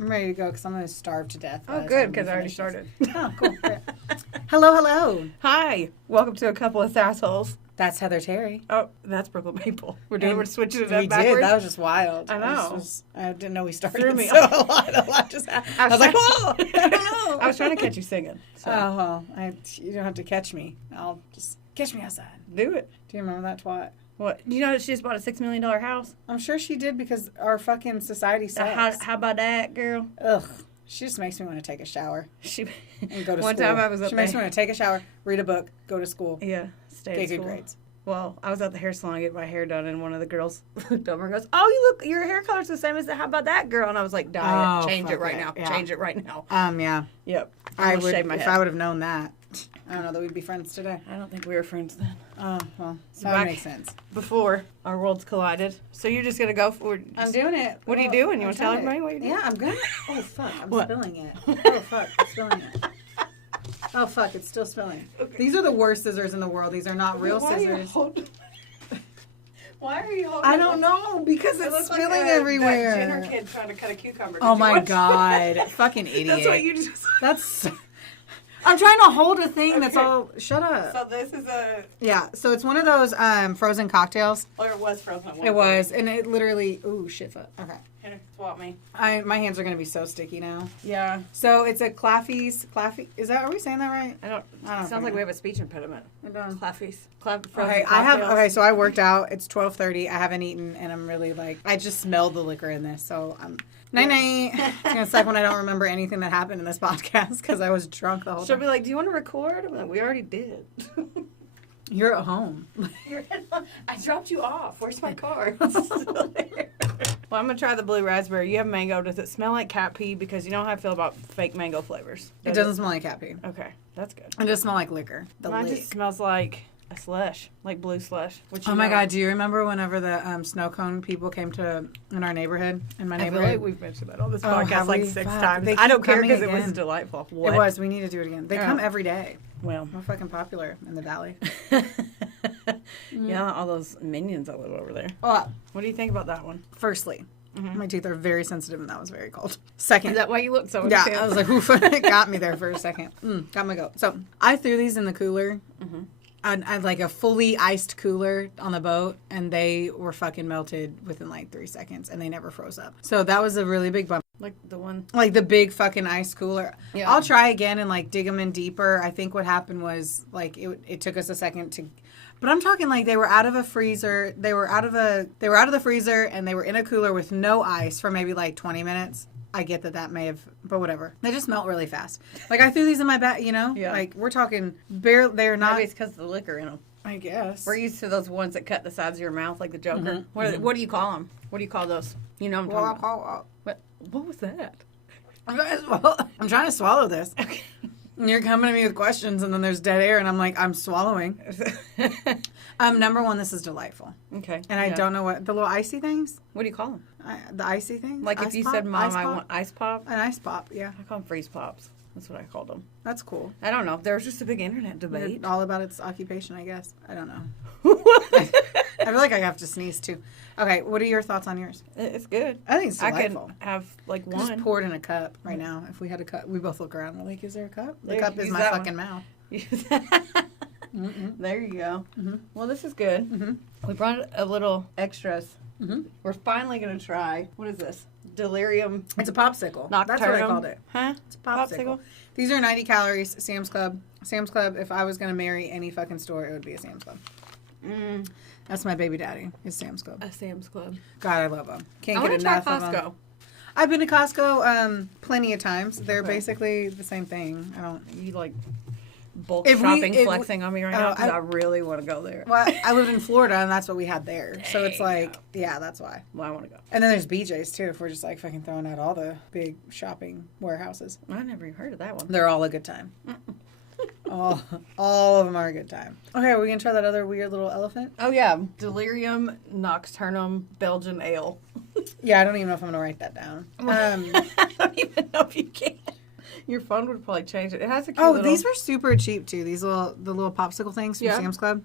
I'm ready to go because I'm going to starve to death. Oh, good, because I already started. Oh, cool. Hello. Hi. Welcome to a couple of Sassholes. That's Heather Terry. Oh, that's Brooklyn Maple. We're switching it We up backwards. did. That was just wild. I know. I didn't know we started. Threw me so a lot just happened. I was like, whoa, I don't know. I was trying to catch you singing. So. Oh, well, you don't have to catch me. I'll just catch me outside. Do it. Do you remember that twat? What? You know that she just bought a $6 million house? I'm sure she did because our fucking society sucks. How about that, girl? Ugh. She just makes me want to take a shower and go to One school. time I was up She makes me want to take a shower, read a book, go to school. Yeah, stay get at school. Good grades. Well, I was at the hair salon getting my hair done, and one of the girls looked over and goes, "Oh, your hair color's the same as the How About That girl?" And I was like, "Diet, change it right now. Yeah. Change it right now." Yeah. Yep. I would shave my head. if I would have known that. I don't know that we'd be friends today. I don't think we were friends then. Oh, well, So that makes sense. Before our worlds collided. So you're just going to go for I'm doing it. What are you doing? You want to tell everybody what you're doing? Yeah, I'm going to. Oh, fuck. I'm What? spilling it. Oh, fuck. I'm spilling it. Oh, fuck. It's still spilling. Okay. These are the worst scissors in the world. These are not real scissors. Why are you holding I don't know because it's spilling everywhere. That Jenner kid trying to cut a cucumber. Oh, my God. Fucking idiot. That's what you just... That's... I'm trying to hold a thing that's all... Shut up. So this is a... Yeah, so it's one of those frozen cocktails. Or it was frozen. It was, and it literally... Ooh, shit foot. Okay. Here, swap me. My hands are going to be so sticky now. Yeah. So it's a Claffy's... Is that... Are we saying that right? I don't know. It sounds like we have a speech impediment. It does. Claffy's. Okay, so I worked out. It's 12:30. I haven't eaten, and I'm really like... I just smelled the liquor in this, so I'm... Night-night. It's going to suck when I don't remember anything that happened in this podcast because I was drunk the whole She'll time. be like, do you want to record? I'm like, we already did. You're at home. I dropped you off. Where's my car? It's still there. Well, I'm going to try the blue raspberry. You have mango. Does it smell like cat pee? Because you know how I feel about fake mango flavors. It doesn't smell like cat pee. Okay, that's good. It does smell like liquor. Mine just smells like a slush, like blue slush. Which Oh my God! Do you remember whenever the snow cone people came to in our neighborhood? In my I feel neighborhood, like we've mentioned that on this Oh, podcast have like we? 6 Fuck. times. They I don't keep care coming because it was again. delightful. It was. We need to do it again. They come every day. Well, We're fucking popular in the valley. yeah, all those minions that live over there. Oh, What do you think about that one? firstly, my teeth are very sensitive, and that was very cold. Second, Is that why you look so yeah, intense? I was like, oof, it got me there for a second. Got my goat. So I threw these in the cooler. I had like a fully iced cooler on the boat, and they were fucking melted within like 3 seconds, and they never froze up. So that was a really big bump. Like the one. Like the big fucking ice cooler. Yeah. I'll try again and like dig them in deeper. I think what happened was like it took us a second to, but I'm talking like they were out of a freezer. They were out of the freezer and they were in a cooler with no ice for maybe like 20 minutes. I get that may have, but whatever. They just melt really fast. Like I threw these in my bag, you know? Yeah. Like we're talking barely, they're not. Maybe it's because of the liquor in them. I guess. We're used to those ones that cut the sides of your mouth like the Joker. What do you call them? What do you call those? You know what I'm talking about. What was that? I'm trying to swallow this. Okay. And you're coming to me with questions, and then there's dead air, and I'm like, I'm swallowing. Number one, this is delightful. Okay. And I don't know what, the little icy things? What do you call them? The icy things? Like if Ice you pop? said, Mom, Ice I pop? want ice pop. An ice pop, yeah. I call them freeze pops. That's what I called them. That's cool. I don't know. There was just a big internet debate. All about its occupation, I guess. I don't know. I feel like I have to sneeze, too. Okay, what are your thoughts on yours? It's good. I think it's I delightful. can have like I just one. pour it in a cup right now. If we had a cup, we both look around. We're like, is there a cup? The There, cup is use my that fucking one. mouth. There you go. Well, this is good. We brought a little extras. We're finally going to try, what is this? Delirium. It's a popsicle. That's what I called it. Huh? It's a popsicle. These are 90 calories. Sam's Club. Sam's Club, if I was going to marry any fucking store, it would be a Sam's Club. That's my baby daddy, is Sam's Club. A Sam's Club. God, I love them. Can't I get want to try enough of them. Costco. I've been to Costco plenty of times. They're basically the same thing. I don't... You like bulk If we- shopping if- flexing on me right now because I- I really want to go there. Well, I lived in Florida, and that's what we had there. So it's Dang. like, yeah, that's why. Well, I want to go. And then there's BJ's, too, if we're just, like, fucking throwing out all the big shopping warehouses. I never even heard of that one. They're all a good time. all of them are a good time. Okay, are we going to try that other weird little elephant? Oh, yeah. Delirium Nocturnum Belgian Ale. Yeah, I don't even know if I'm going to write that down. I don't even know if you can. Your phone would probably change it. It has a cute Oh, little... these were super cheap, too. The little popsicle things from Yeah. Sam's Club.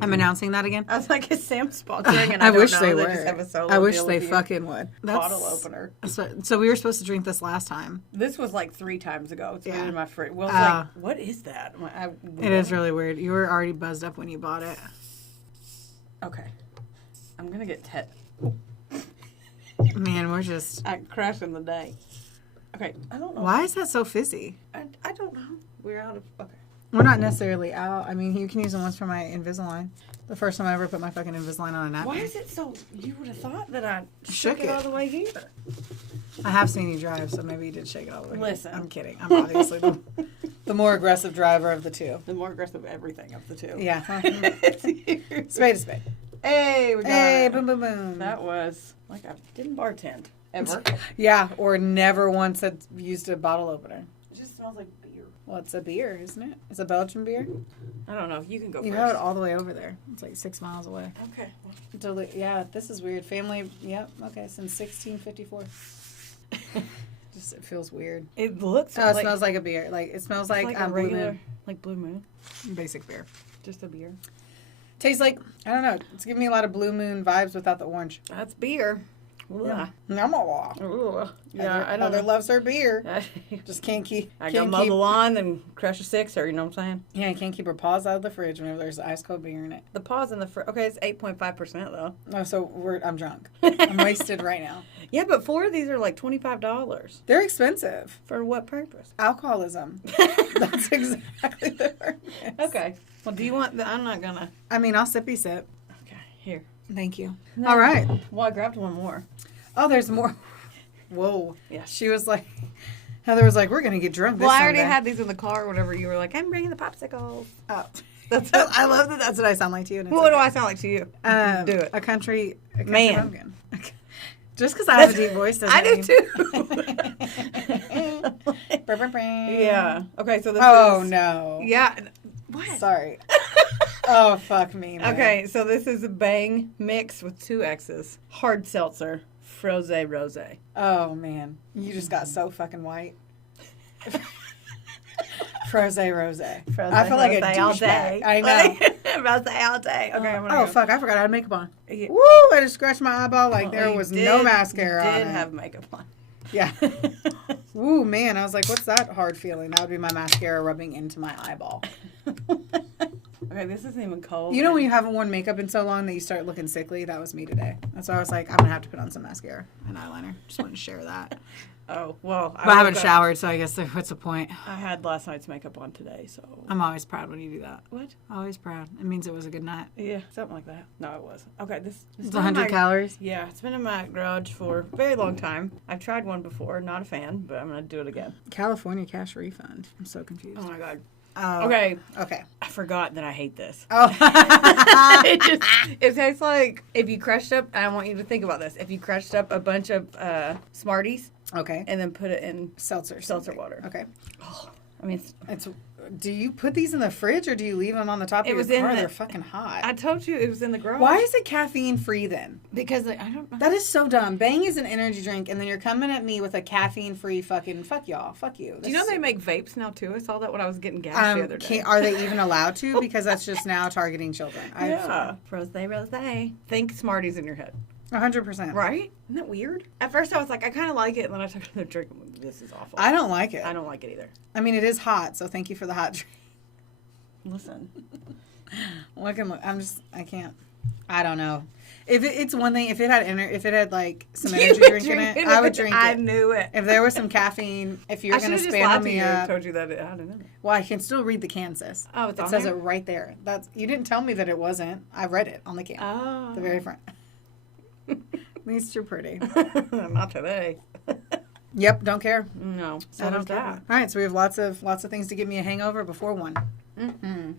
I'm announcing that again. I was like, is Sam sponsoring? And I don't wish know. they They were. just have a solo I wish deal they with you. fucking would. Bottle opener. So we were supposed to drink this last time. This was like 3 times ago. It's been Yeah. in my fridge. Will's like, what is that? I'm like, It is really weird. You were already buzzed up when you bought it. Okay. I'm going to get Man, we're just... I'm crashing the day. Okay. I don't know. Why is that so fizzy? I don't know. We're out of... Okay. We're not necessarily out. I mean, you can use the ones for my Invisalign. The first time I ever put my fucking Invisalign on a napkin. Why is it so... You would have thought that I Shook shook it it. all the way here. I have seen you drive, so maybe you did shake it all the way. Listen. I'm kidding. I'm obviously the more aggressive driver of the two. The more aggressive everything of the two. Yeah. It's here. Spade to spade. Hey, we got Hey, it. boom, boom, boom. That was... Like, I didn't bartend. Ever. Yeah, or never once had used a bottle opener. It just smells like beer. Well, it's a beer, isn't it? It's a Belgian beer. I don't know. You can go You first. have it all the way over there. It's like 6 miles away. Okay. Yeah, this is weird. Family, yep, okay, since 1654. Just, it feels weird. It looks Oh, it smells like a beer. Like, it smells like, a Blue regular, Moon. like Blue Moon. Basic beer. Just a beer. Tastes like, I don't know, it's giving me a lot of Blue Moon vibes without the orange. That's beer. Yeah. Yeah, I don't Heather know. loves her beer. Just can't keep. I go can't mow keep, the lawn and crush a sixer, you know what I'm saying? Yeah, I can't keep her paws out of the fridge whenever there's ice cold beer in it. The pause in the okay, it's 8.5% though. Oh, so I'm drunk. I'm wasted right now. Yeah, but 4 of these are like $25. They're expensive. For what purpose? Alcoholism. That's exactly the purpose. Okay. Well, do you want the... I'm not gonna... I mean, I'll sippy sip. Okay, here. Thank you. No. All right. Well, I grabbed one more. Oh, there's more. Whoa. Yeah. She was like, Heather was like, we're going to get drunk this Well, I already Sunday. had these in the car or whatever. You were like, I'm bringing the popsicles. Oh. That's I love that that's what I sound like to you. And it's What do okay. I sound like to you? Do it. A country Man. bumpkin. Just because I have a deep voice doesn't I do mean- too. Yeah. Okay, so this Oh, is... no. Yeah. What? Sorry. Oh, fuck me, man. Okay, so this is a Bang mix with 2 X's. Hard seltzer. Froze Rose. Oh, man. You just got so fucking white. Froze rose. I feel like a douchebag. I know. Rose all day. Okay, I'm gonna Oh, go. fuck. I forgot I had makeup on. Yeah. Woo! I just scratched my eyeball like there You was did- no mascara you on did it. have makeup on. Yeah. Woo, man. I was like, what's that hard feeling? That would be my mascara rubbing into my eyeball. Okay, this isn't even cold. You know when you haven't worn makeup in so long that you start looking sickly? That was me today. That's why I was like, I'm going to have to put on some mascara and eyeliner. Just wanted to share that. Oh, well. But I haven't showered, so I guess what's the point? I had last night's makeup on today, so. I'm always proud when you do that. What? Always proud. It means it was a good night. Yeah, something like that. No, it wasn't. Okay, this It's 100 calories. Yeah, it's been in my garage for a very long time. I've tried one before, not a fan, but I'm going to do it again. California cash refund. I'm so confused. Oh my God. Oh. Okay. Okay. I forgot that I hate this. Oh. It tastes like if you crushed up, I want you to think about this. If you crushed up a bunch of Smarties Okay. and then put it in Seltzer water. Okay. I mean, It's. Do you put these in the fridge or do you leave them on the top of It your was in car? the- They're fucking hot. I told you it was in the garage. Why is it caffeine free then? Because I don't know. That is so dumb. Bang is an energy drink, and then you're coming at me with a caffeine free fucking fuck y'all, fuck you. Do you know they make vapes now too? I saw that when I was getting gas the other day. Are they even allowed to? Because that's just now targeting children. Yeah. Rose. Think Smarties in your head. 100%. Right? Isn't that weird? At first I was like, I kind of like it, and then I took another drink. This is awful. I don't like it. I don't like it either. I mean, it is hot, so thank you for the hot drink. Listen. I can't. I don't know. If it's one thing, if it had like some You energy would drink in drink it, I would drink I it. knew it. If there was some caffeine, if you're I going to should have just lied spam to me you and up. told you that I didn't know. Well, I can still read the can, sis. Oh, it's It on says there? it right there. You didn't tell me that it wasn't. I read it on the can. Oh. The very front. At least you're pretty. Not today. Yep, don't care. No. So I there's don't care. that. All right, so we have lots of things to give me a hangover before one. Mm-hmm.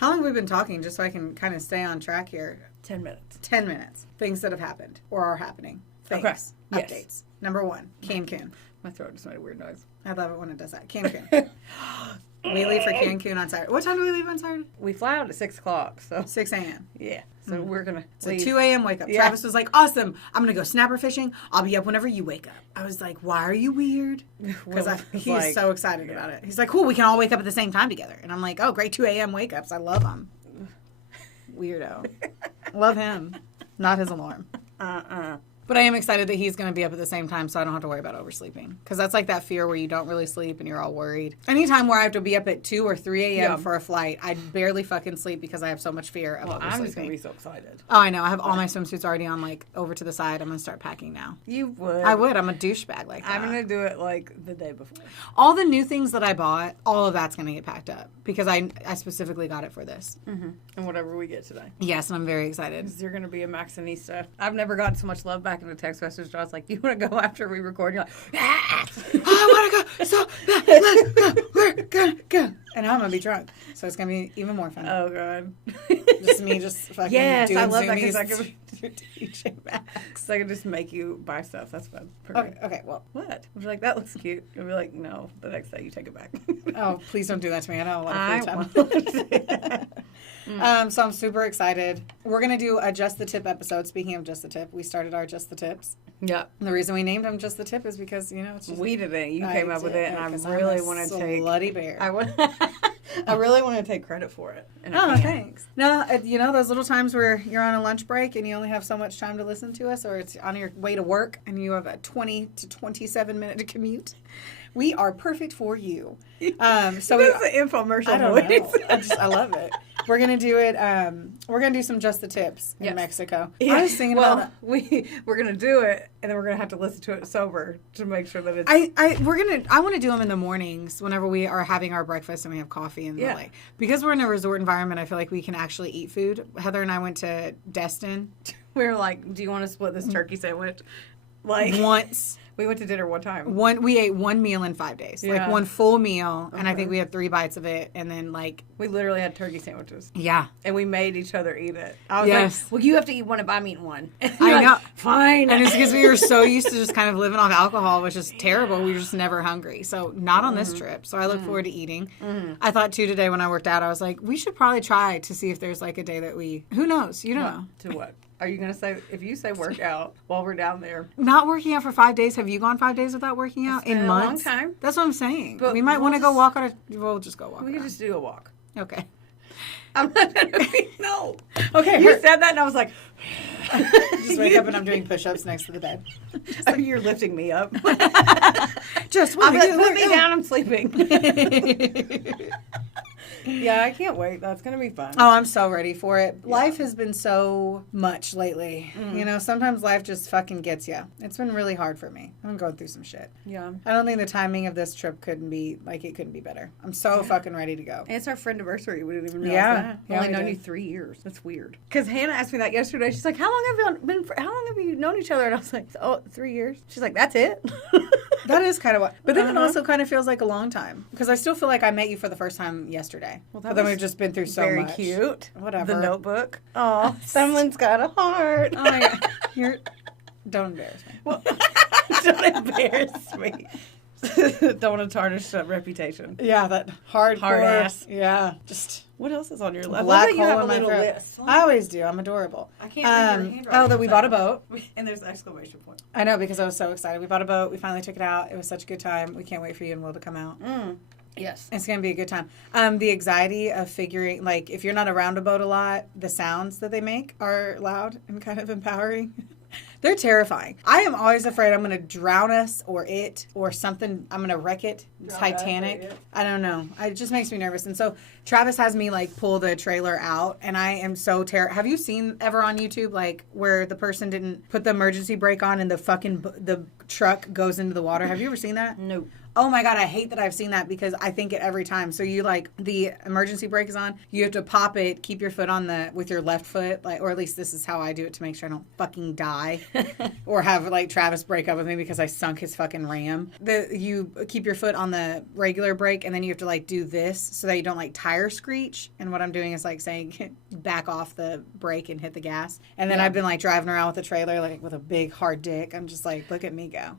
How long have we been talking, just so I can kind of stay on track here? 10 minutes. 10 minutes. Things that have happened or are happening. Things. Okay. Yes. Updates. Number 1, Cancun. My throat just made a weird noise. I love it when it does that. Cancun. We leave for Cancun on Saturday. What time do we leave on Saturday? We fly out at 6 o'clock, so 6 a.m. yeah. So we're gonna It's a leave. 2 a.m. wake up. Yeah. Travis was like, awesome. I'm going to go snapper fishing. I'll be up whenever you wake up. I was like, why are you weird? Because he's like, so excited about it. He's like, cool, we can all wake up at the same time together. And I'm like, oh, great 2 a.m. wake ups. I love them. weirdo. Love him. Not his alarm. But I am excited that he's going to be up at the same time so I don't have to worry about oversleeping. Because that's like that fear where you don't really sleep and you're all worried. Anytime where I have to be up at 2 or 3 a.m. for a flight, I barely fucking sleep because I have so much fear of oversleeping. I'm just going to be so excited. Oh, I know. I have all my swimsuits already on, like, over to the side. I'm going to start packing now. You would. I would. I'm a douchebag like that. I'm going to do it, like, the day before. All the new things that I bought, all of that's going to get packed up. Because I specifically got it for this. Mm-hmm. And whatever we get today. Yes, and I'm very excited. You're going to be a Maxinista. I've never gotten so much love back in a text message. I was like, you want to go after we record? And you're like, ah! I want to go so bad. Let's go. We're going to go. And now I'm going to be drunk. So it's going to be even more fun. Oh, God. Just me just fucking doing I love zoomies that because I can DJ Maxx. I can just make you buy stuff. That's fun. Okay, well. What? I'll be like, that looks cute. You'll be like, no, the next day you take it back. Oh, please don't do that to me. I know a lot of free time. So I'm super excited. We're going to do a Just the Tip episode. Speaking of Just the Tip, we started our Just the Tips. Yeah. The reason we named them Just the Tip is because, it's just... We didn't. You came up with it, and I really want to take... Slutty bear. I really want to take credit for it. Thanks. No, those little times where you're on a lunch break and you only have so much time to listen to us, or it's on your way to work and you have a 20 to 27 minute commute. We are perfect for you. So that's an infomercial. I don't know. I love it. We're gonna do it. We're gonna do some Just the Tips in Mexico. Yeah. I was thinking about we're gonna do it, and then we're gonna have to listen to it sober to make sure that it's. I want to do them in the mornings whenever we are having our breakfast and we have coffee and because we're in a resort environment. I feel like we can actually eat food. Heather and I went to Destin. We were like, "Do you want to split this turkey sandwich?" Like once. We went to dinner one time. We ate one meal in 5 days. Yeah. Like one full meal. And I think we had 3 bites of it. And then we literally had turkey sandwiches. Yeah. And we made each other eat it. I was like, well, you have to eat one if I'm eating one. I know. Fine. And it's because we were so used to just kind of living off alcohol, which is terrible. We were just never hungry. So not on this trip. So I look forward to eating. I thought too today when I worked out, I was like, we should probably try to see if there's like a day that who knows? You don't know. To what? Are you going to say, if you say work out while we're down there? Not working out for 5 days. Have you gone 5 days without working out? It's been in months? A long time. That's what I'm saying. But we might want to go walk on we'll just go walk. We can just do a walk. Okay. I'm not going to be, no. Okay. You said that and I was like. Just wake up and I'm doing push-ups next to the bed. You're lifting me up. Just I'll be like, put me down, I'm sleeping. Yeah, I can't wait. That's going to be fun. Oh, I'm so ready for it. Yeah. Life has been so much lately. Sometimes life just fucking gets you. It's been really hard for me. I'm going through some shit. Yeah. I don't think the timing of this trip couldn't be better. I'm so fucking ready to go. And it's our friend anniversary. We didn't even realize that. I've only known you 3 years. That's weird. Because Hannah asked me that yesterday. She's like, how long have you known each other? And I was like, 3 years. She's like, that's it? That is kind of what. But then it also kind of feels like a long time. Because I still feel like I met you for the first time yesterday. Well, but then we've just been through so very much. Very cute. Whatever. The Notebook. Oh, someone's got a heart. Oh my God. Don't embarrass me. Well, don't embarrass me. Don't want to tarnish that reputation. Yeah, that hard ass. Yeah, just. What else is on your list? Black you have hole a in my little throat. list. I always do. I'm adorable. I can't read your handwriting. Oh, that we bought a boat. And there's an exclamation point. I know, because I was so excited. We bought a boat. We finally took it out. It was such a good time. We can't wait for you and Will to come out. Yes. It's going to be a good time. The anxiety of figuring, like, if you're not around a boat a lot, the sounds that they make are loud and kind of empowering. They're terrifying. I am always afraid I'm going to drown us or something. I'm going to wreck it. Titanic. I don't know. It just makes me nervous. And so Travis has me like pull the trailer out and I am so terrified. Have you seen ever on YouTube like where the person didn't put the emergency brake on and the truck goes into the water? Have you ever seen that? No. Oh my God, I hate that I've seen that because I think it every time. So you the emergency brake is on, you have to pop it, keep your foot on with your left foot, or at least this is how I do it to make sure I don't fucking die or have Travis break up with me because I sunk his fucking ram. You keep your foot on the regular brake and then you have to do this so that you don't tire screech. And what I'm doing is saying back off the brake and hit the gas. And then I've been driving around with the trailer with a big hard dick. I'm just look at me go.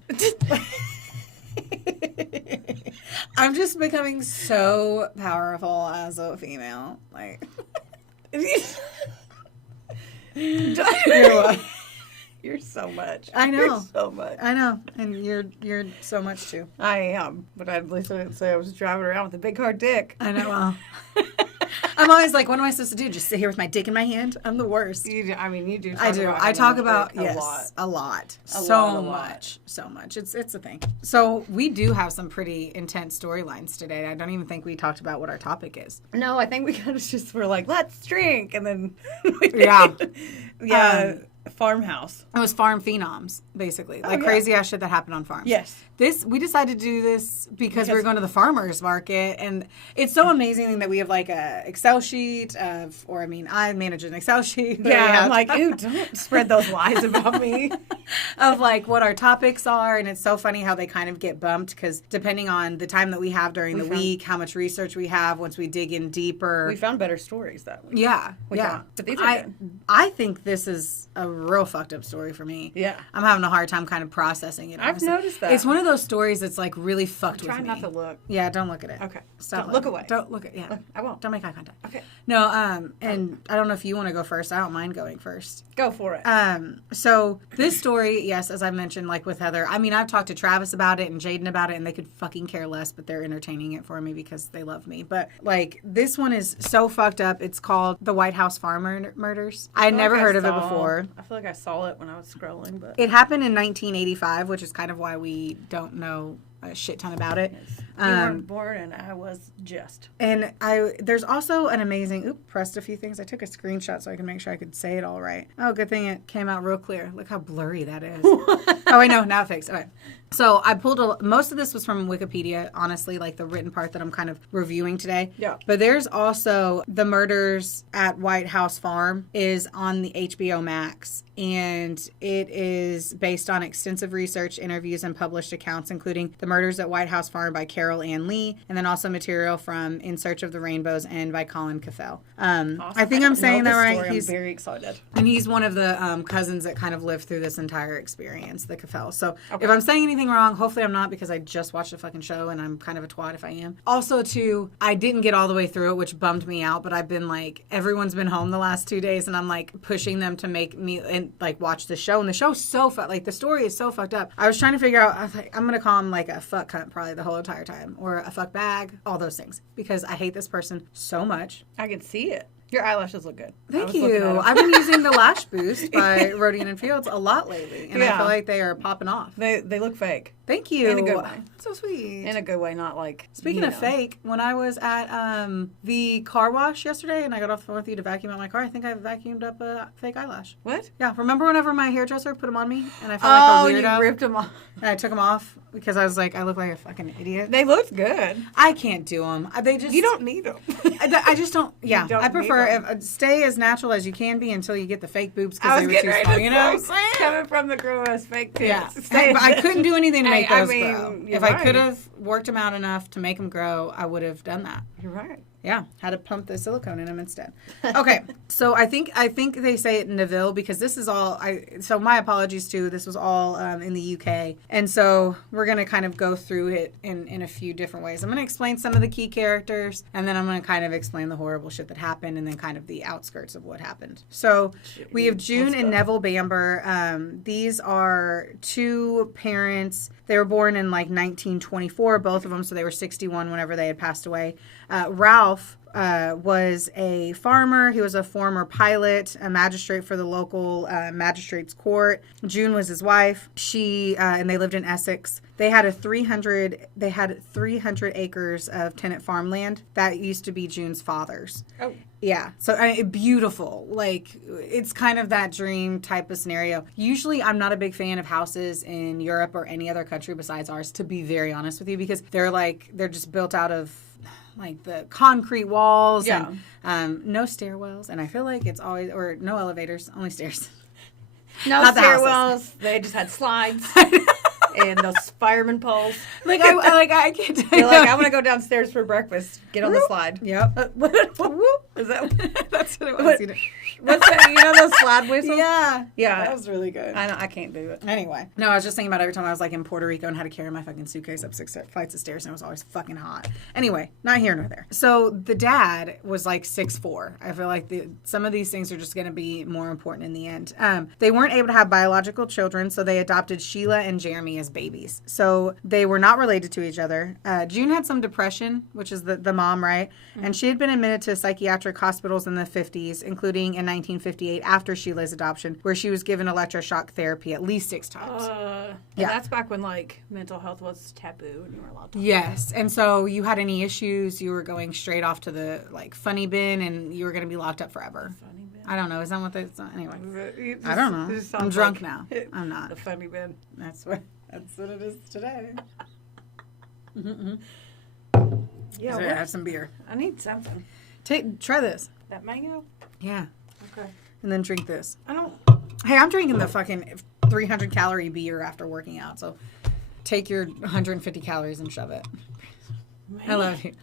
I'm just becoming so powerful as a female. You're so much. I know. You're so much. I know. And you're so much too. I am. But at least I didn't say I was driving around with a big hard dick. I know. Well, I'm always like, what am I supposed to do? Just sit here with my dick in my hand? I'm the worst. You do. I do. I talk about a lot. a lot. A So lot. much. It's a thing. So we do have some pretty intense storylines today. I don't even think we talked about what our topic is. No, I think we kind of just were like, let's drink, and then Yeah. Farmhouse. It was farm phenoms, basically. Like crazy ass shit that happened on farms. Yes. We decided to do this because we were going to the farmer's market, and it's so amazing that we have like a Excel sheet I manage an Excel sheet. Yeah, I'm like, ew, don't spread those lies about me. Of like what our topics are, and it's so funny how they kind of get bumped because depending on the time that we have during the week, how much research we have, once we dig in deeper. We found better stories that week. Yeah. But these are good. I think this is a real fucked up story for me. Yeah. I'm having a hard time kind of processing it. I've noticed that. It's one of those stories that's like really fucked with me. Try not to look. Yeah, don't look at it. Okay. Stop. Look away. Don't look at it. Yeah. Look, I won't. Don't make eye contact. Okay. No, and I don't know if you want to go first. I don't mind going first. Go for it. So this story, yes, as I mentioned, like with Heather, I mean, I've talked to Travis about it and Jaden about it, and they could fucking care less, but they're entertaining it for me because they love me. But like, this one is so fucked up. It's called the White House Farm Murders. I had never heard of it before. I feel like I saw it when I was scrolling, but it happened in 1985, which is kind of why we don't know a shit ton about it. You weren't born, and I was just. And there's also an amazing, pressed a few things. I took a screenshot so I can make sure I could say it all right. Oh, good thing it came out real clear. Look how blurry that is. Oh, I know. Now it fixed. Okay. So I pulled most of this was from Wikipedia, honestly, like the written part that I'm kind of reviewing today. Yeah. But there's also The Murders at White House Farm is on the HBO Max. And it is based on extensive research, interviews, and published accounts, including The Murders at White House Farm by Carol Ann Lee, and then also material from In Search of the Rainbows and by Colin Caffell. Awesome. I think I'm saying that right. I'm very excited. And he's one of the cousins that kind of lived through this entire experience, the Caffell. So if I'm saying anything wrong, hopefully I'm not, because I just watched the fucking show and I'm kind of a twat if I am. Also, too, I didn't get all the way through it, which bummed me out, but I've been like, everyone's been home the last 2 days and I'm like pushing them to make me and like watch the show. And the show's so like the story is so fucked up. I was trying to figure out, I was like, I'm going to call him like a fuck cunt probably the whole entire time, or a fuck bag, all those things, because I hate this person so much. I can see it. Your eyelashes look good. Thank you. I've been using the Lash Boost by Rodian and Fields a lot lately, and I feel like they are popping off. They look fake. Thank you. In a good way. So sweet. In a good way, not like... Speaking of fake, when I was at the car wash yesterday and I got off the phone with you to vacuum out my car, I think I vacuumed up a fake eyelash. What? Yeah. Remember whenever my hairdresser put them on me and I felt like a weirdo? You ripped them off. And I took them off because I was like, I look like a fucking idiot. They looked good. I can't do them. They just... You don't need them. I just don't... Yeah. Don't I prefer... stay as natural as you can be until you get the fake boobs because they were too small. You know what I'm saying? Coming from the girl who has fake tits. Yeah. But I couldn't do anything to make those grow. If I could have worked them out enough to make them grow, I would have done that. You're right. Yeah, had to pump the silicone in them instead. Okay, so I think they say it in Neville because this is all. So my apologies too. This was all in the UK, and so we're gonna kind of go through it in a few different ways. I'm gonna explain some of the key characters, and then I'm gonna kind of explain the horrible shit that happened, and then kind of the outskirts of what happened. So we have June and Neville Bamber. These are two parents. They were born in like 1924, both of them, so they were 61 whenever they had passed away. Ralph was a farmer. He was a former pilot, a magistrate for the local magistrate's court. June was his wife. And they lived in Essex. They had 300 acres of tenant farmland. That used to be June's father's. Oh. Yeah. So beautiful. Like, it's kind of that dream type of scenario. Usually I'm not a big fan of houses in Europe or any other country besides ours, to be very honest with you, because they're just built out of like the concrete walls and no stairwells. And I feel like it's always, or no elevators, only stairs. No stairwells. They just had slides. And those fireman poles. I can't tell you. You're like, I want to go downstairs for breakfast. Get on the slide. Yep. Is that? That's what it was. What's that? You know those slide whistles? Yeah. Yeah. That was really good. I can't do it. Anyway. No, I was just thinking about every time I was like in Puerto Rico and had to carry my fucking suitcase up 6 flights of stairs, and it was always fucking hot. Anyway, not here nor there. So the dad was like 6'4". I feel like some of these things are just going to be more important in the end. They weren't able to have biological children, so they adopted Sheila and Jeremy as babies. So they were not related to each other. June had some depression, which is the mom, right? Mm-hmm. And she had been admitted to psychiatric hospitals in the 50s, including in 1958 after Sheila's adoption, where she was given electroshock therapy at least 6 times. Yeah, that's back when like mental health was taboo and you were allowed to. Yes, and so you had any issues, you were going straight off to the like funny bin, and you were going to be locked up forever. Funny bin. I don't know. Is that what that's anyway? I don't know. I'm drunk now. I'm not. The funny bin. That's what it is today. Mm-hmm. Yeah, I have some beer. I need something. Try this. That mango? Yeah. Okay. And then drink this. I don't. Hey, I'm drinking the fucking 300 calorie beer after working out. So take your 150 calories and shove it. Man. I love you.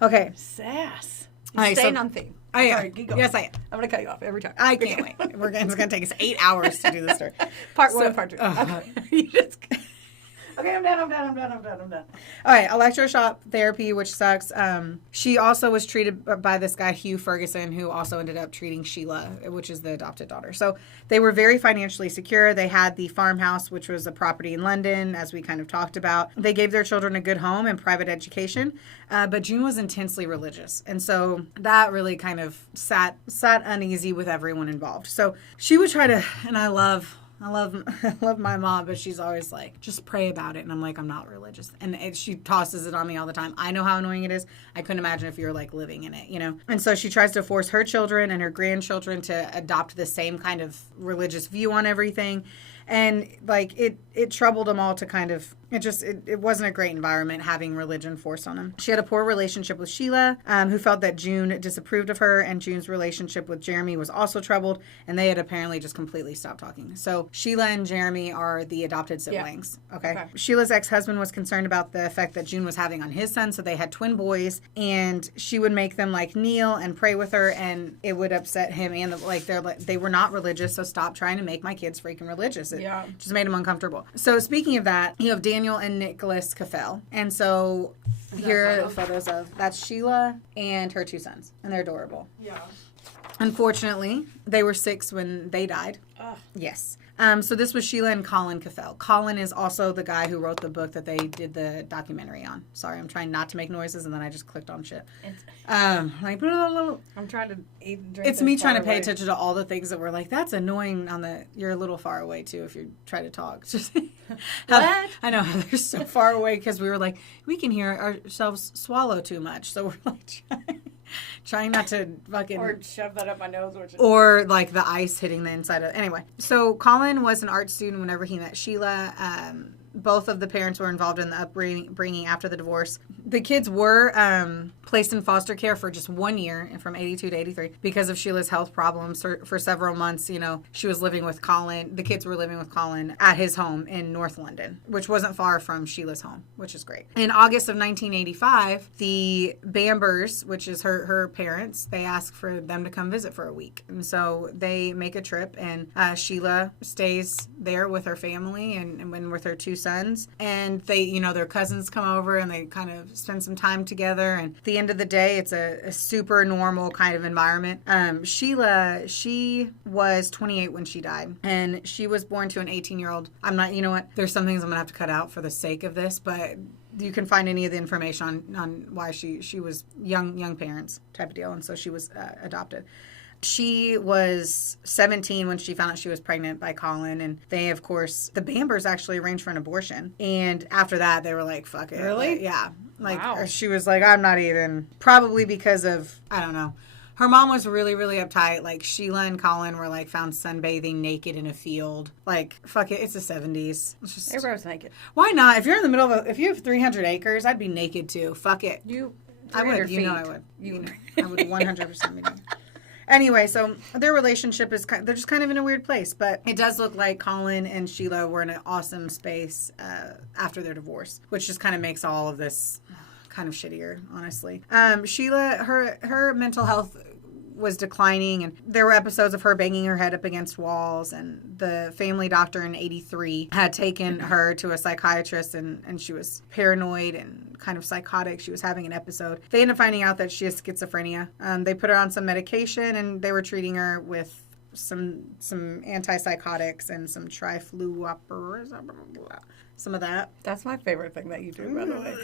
Okay. Sass. Right, staying on theme. Sorry, yes, I am. I'm going to cut you off every time. I can't wait. It's going to take us 8 hours to do this story. Part 1 and part 2. Okay. Okay, I'm done. All right, electroshock therapy, which sucks. She also was treated by this guy, Hugh Ferguson, who also ended up treating Sheila, which is the adopted daughter. So they were very financially secure. They had the farmhouse, which was a property in London, as we kind of talked about. They gave their children a good home and private education, but June was intensely religious. And so that really kind of sat uneasy with everyone involved. So she would try to, and I love my mom, but she's always like, just pray about it. And I'm like, I'm not religious. And she tosses it on me all the time. I know how annoying it is. I couldn't imagine if you were like living in it, you know? And so she tries to force her children and her grandchildren to adopt the same kind of religious view on everything. And like it troubled them all to kind of, it wasn't a great environment having religion forced on them. She had a poor relationship with Sheila, who felt that June disapproved of her, and June's relationship with Jeremy was also troubled, and they had apparently just completely stopped talking. So Sheila and Jeremy are the adopted siblings. Yeah. Okay. Sheila's ex-husband was concerned about the effect that June was having on his son, so they had twin boys, and she would make them like kneel and pray with her, and it would upset him, and they were not religious, so stop trying to make my kids freaking religious. It just made him uncomfortable. So speaking of that, you have Daniel and Nicholas Caffell. And so here are the photos of, that's Sheila and her 2 sons. And they're adorable. Yeah. Unfortunately, they were 6 when they died. Ugh. Yes. So this was Sheila and Colin Caffell. Colin is also the guy who wrote the book that they did the documentary on. Sorry, I'm trying not to make noises, and then I just clicked on shit. I'm trying to eat and drink. It's me trying to pay attention to all the things that were like, that's annoying you're a little far away, too, if you try to talk. Just what? I know, they're so far away because we were like, we can hear ourselves swallow too much. So we're like trying not to fucking... Or shove that up my nose. Or like the ice hitting the inside of... Anyway, so Colin was an art student whenever he met Sheila. Both of the parents were involved in the upbringing after the divorce. The kids were placed in foster care for just 1 year, from 82 to 83, because of Sheila's health problems. For several months, she was living with Colin. The kids were living with Colin at his home in North London, which wasn't far from Sheila's home, which is great. In August of 1985, the Bambers, which is her parents, they ask for them to come visit for a week. And so they make a trip, and Sheila stays there with her family and with her 2 sons. And they, their cousins come over and they kind of spend some time together. And at the end of the day, it's a super normal kind of environment. Sheila, she was 28 when she died, and she was born to an 18-year-old. I'm not, you know what? There's some things I'm gonna have to cut out for the sake of this, but you can find any of the information on why she was young parents type of deal, and so she was adopted. She was 17 when she found out she was pregnant by Colin, and they, of course, the Bambers actually arranged for an abortion. And after that, they were like, fuck it. Really? Yeah. Wow. She was like, I'm not even, probably because of, I don't know. Her mom was really, really uptight. Like, Sheila and Colin were, found sunbathing naked in a field. Fuck it, it's the 70s. Everybody's naked. Why not? If you're in the middle of if you have 300 acres, I'd be naked too. Fuck it. I would. I would. I would 100% be naked. Anyway, so their relationship is they're just kind of in a weird place, but it does look like Colin and Sheila were in an awesome space after their divorce, which just kind of makes all of this kind of shittier, honestly. Sheila, her mental health was declining, and there were episodes of her banging her head up against walls, and the family doctor in 83 had taken her to a psychiatrist, and she was paranoid and kind of psychotic. She was having an episode. They ended up finding out that she has schizophrenia. They put her on some medication, and they were treating her with some antipsychotics and some trifluopers. some of that. That's my favorite thing that you do, by the way.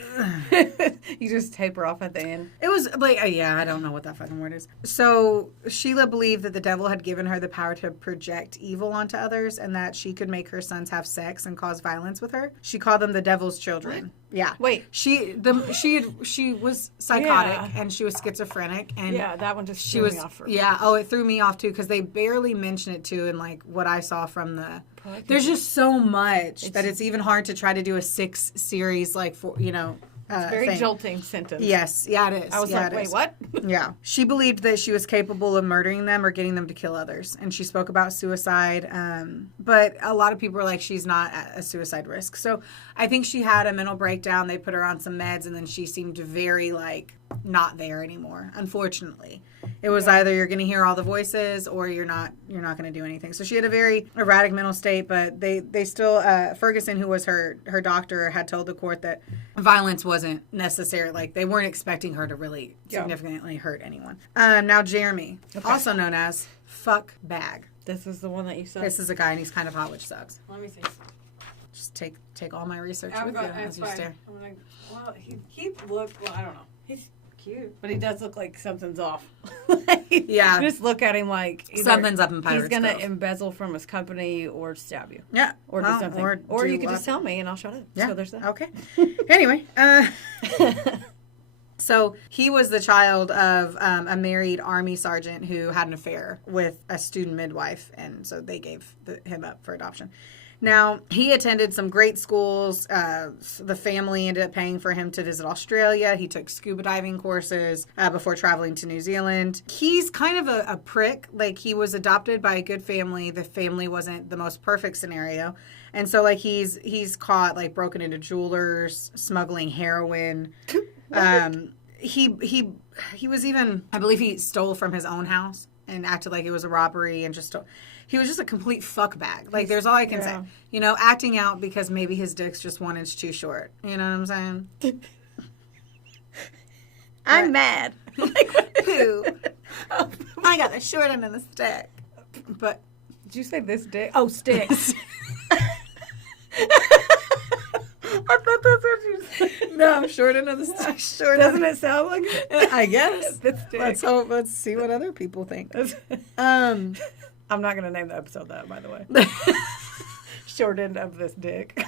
You just taper off at the end. It was like, yeah, I don't know what that fucking word is. So Sheila believed that the devil had given her the power to project evil onto others and that she could make her sons have sex and cause violence with her. She called them the devil's children. What? Yeah. Wait. She was psychotic and she was schizophrenic. And yeah, that one just threw me off. Yeah. Oh, it threw me off too because they barely mention it too in like what I saw from the... There's just so much that it's even hard to try to do a 6 series like for it's very jolting sentence. Yes, yeah, it is. I was like, wait, what? Yeah. She believed that she was capable of murdering them or getting them to kill others. And she spoke about suicide. But a lot of people are like, she's not at a suicide risk. So I think she had a mental breakdown. They put her on some meds and then she seemed very like not there anymore, unfortunately. It was either you're going to hear all the voices or you're not going to do anything. So she had a very erratic mental state, but they still, Ferguson, who was her doctor, had told the court that violence wasn't necessary. Like they weren't expecting her to really significantly hurt anyone. Now Jeremy, also known as Fuck Bag. This is the one that you said? This is a guy and he's kind of hot, which sucks. Let me see. Just take all my research with you as you stare. He looked, I don't know. He's cute. But he does look like something's off. Yeah. Just look at him like something's up in Pirates He's going to embezzle from his company or stab you. Yeah. Or do something. Or you could just tell me and I'll shut up. Yeah. So there's that. Okay. Anyway. So he was the child of a married Army sergeant who had an affair with a student midwife. And so they gave him up for adoption. Now, he attended some great schools. The family ended up paying for him to visit Australia. He took scuba diving courses before traveling to New Zealand. He's kind of a prick. Like, he was adopted by a good family. The family wasn't the most perfect scenario. And so, like, he's caught, like, broken into jewelers, smuggling heroin. He was even, I believe he stole from his own house and acted like it was a robbery and just stole. He was just a complete fuck bag. Like, there's all I can say. You know, acting out because maybe his dick's just 1 inch too short. You know what I'm saying? I'm mad. Like, who? I got the short end of the stick. But did you say this dick? Oh, sticks. I thought that's what you said. No, short end of the stick. Doesn't it sound like it? I guess. Let's see what other people think. I'm not going to name the episode that, by the way. Short end of this dick.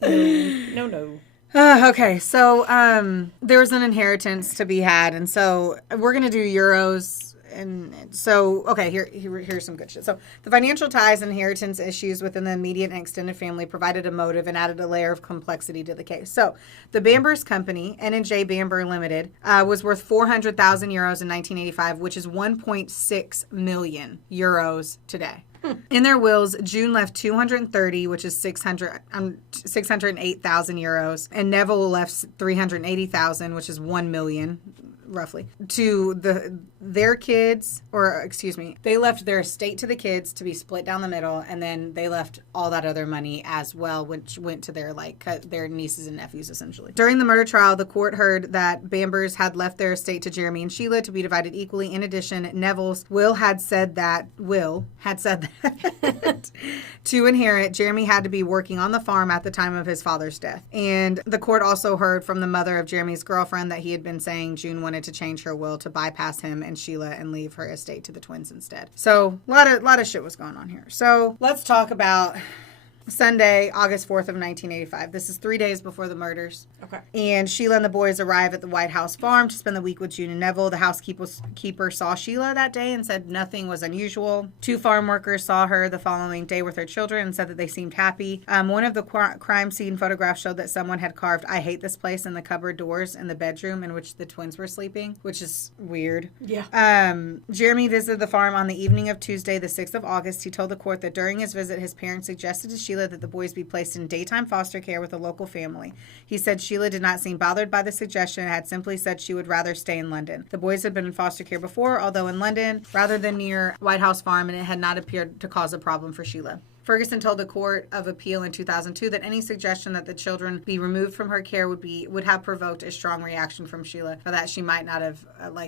No. Okay, so there was an inheritance to be had, and so we're going to do euros. And so, okay, here's some good shit. So the financial ties and inheritance issues within the immediate and extended family provided a motive and added a layer of complexity to the case. So the Bamber's company, N&J Bamber Limited, was worth 400,000 euros in 1985, which is 1.6 million euros today. In their wills, June left 230, which is 608,000 euros, and Neville left 380,000, which is 1 million, roughly, to their kids, or excuse me, they left their estate to the kids to be split down the middle, and then they left all that other money as well, which went to their their nieces and nephews, essentially. During the murder trial, the court heard that Bambers had left their estate to Jeremy and Sheila to be divided equally. In addition, Neville's will had said that to inherit, Jeremy had to be working on the farm at the time of his father's death. And the court also heard from the mother of Jeremy's girlfriend that he had been saying June wanted to change her will to bypass him and Sheila and leave her estate to the twins instead. So a lot of shit was going on here. So let's talk about Sunday, August 4th of 1985. This is 3 days before the murders. Okay. And Sheila and the boys arrive at the White House farm to spend the week with June and Neville. The housekeeper saw Sheila that day and said nothing was unusual. 2 farm workers saw her the following day with her children and said that they seemed happy. One of the crime scene photographs showed that someone had carved "I hate this place" in the cupboard doors in the bedroom in which the twins were sleeping, which is weird. Yeah. Jeremy visited the farm on the evening of Tuesday, the 6th of August. He told the court that during his visit, his parents suggested to Sheila that the boys be placed in daytime foster care with a local family. He said Sheila did not seem bothered by the suggestion and had simply said she would rather stay in London. The boys had been in foster care before, although in London, rather than near White House Farm, and it had not appeared to cause a problem for Sheila. Ferguson told the Court of Appeal in 2002 that any suggestion that the children be removed from her care would have provoked a strong reaction from Sheila, or that she might not have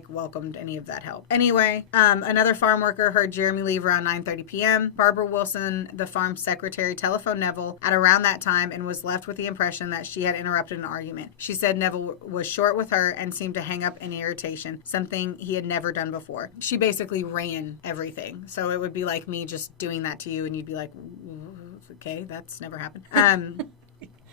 welcomed any of that help. Anyway, another farm worker heard Jeremy leave around 9:30 p.m. Barbara Wilson, the farm secretary, telephoned Neville at around that time and was left with the impression that she had interrupted an argument. She said Neville was short with her and seemed to hang up in irritation, something he had never done before. She basically ran everything. So it would be like me just doing that to you and you'd be like, okay, that's never happened.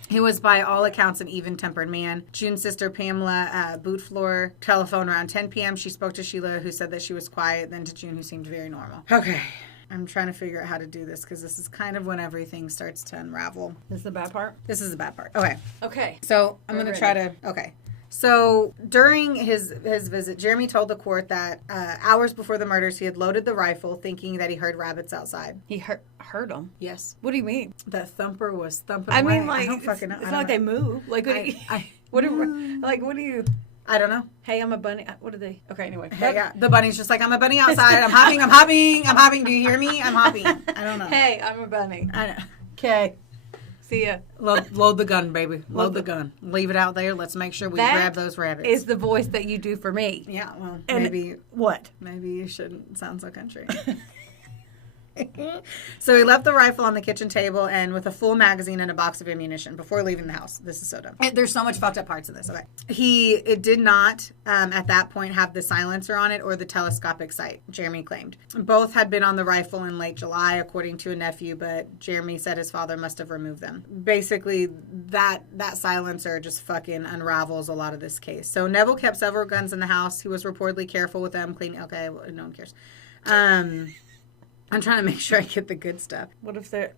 He was, by all accounts, an even-tempered man. June's sister, Pamela Bootfloor, telephoned around 10 p.m. She spoke to Sheila, who said that she was quiet, then to June, who seemed very normal. Okay. I'm trying to figure out how to do this because this is kind of when everything starts to unravel. This is the bad part? This is the bad part. Okay. Okay. So I'm going to try to... Okay. So during his visit, Jeremy told the court that hours before the murders, he had loaded the rifle thinking that he heard rabbits outside. He heard them? Yes. What do you mean? That thumper was thumping I away. mean, like, I don't fucking know. It's not like they move. Like, what do you... I don't know. Hey, I'm a bunny. What are they? Okay, anyway. Hey, yeah. The bunny's just like, I'm a bunny outside. I'm hopping. Do you hear me? I'm hopping. I don't know. Hey, I'm a bunny. I know. Okay. See ya. Load the gun, baby. Load the gun. Leave it out there. Let's make sure we grab those rabbits. Is the voice that you do for me. Yeah, well, and maybe. What? Maybe you shouldn't sound so country. So he left the rifle on the kitchen table and with a full magazine and a box of ammunition before leaving the house. This is so dumb. There's so much fucked up parts of this. Okay. It did not, at that point, have the silencer on it or the telescopic sight, Jeremy claimed. Both had been on the rifle in late July, according to a nephew, but Jeremy said his father must have removed them. Basically, that silencer just fucking unravels a lot of this case. So Neville kept several guns in the house. He was reportedly careful with them, cleaning. Okay, well, no one cares. I'm trying to make sure I get the good stuff. What if there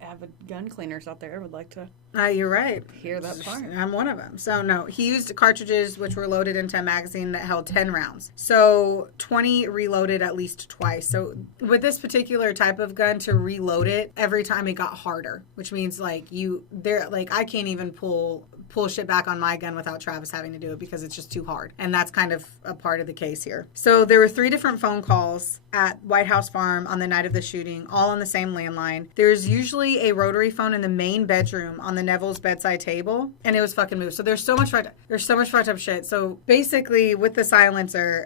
avid gun cleaners out there would like to you're right. hear that part? I'm one of them. So, no, he used cartridges which were loaded into a magazine that held 10 rounds. So, 20 reloaded at least twice. So, with this particular type of gun, to reload it, every time it got harder, which means, I can't even pull shit back on my gun without Travis having to do it because it's just too hard. And that's kind of a part of the case here. So there were 3 different phone calls at White House Farm on the night of the shooting, all on the same landline. There's usually a rotary phone in the main bedroom on the Neville's bedside table, and it was fucking moved. So there's so much fucked up shit. So basically with the silencer,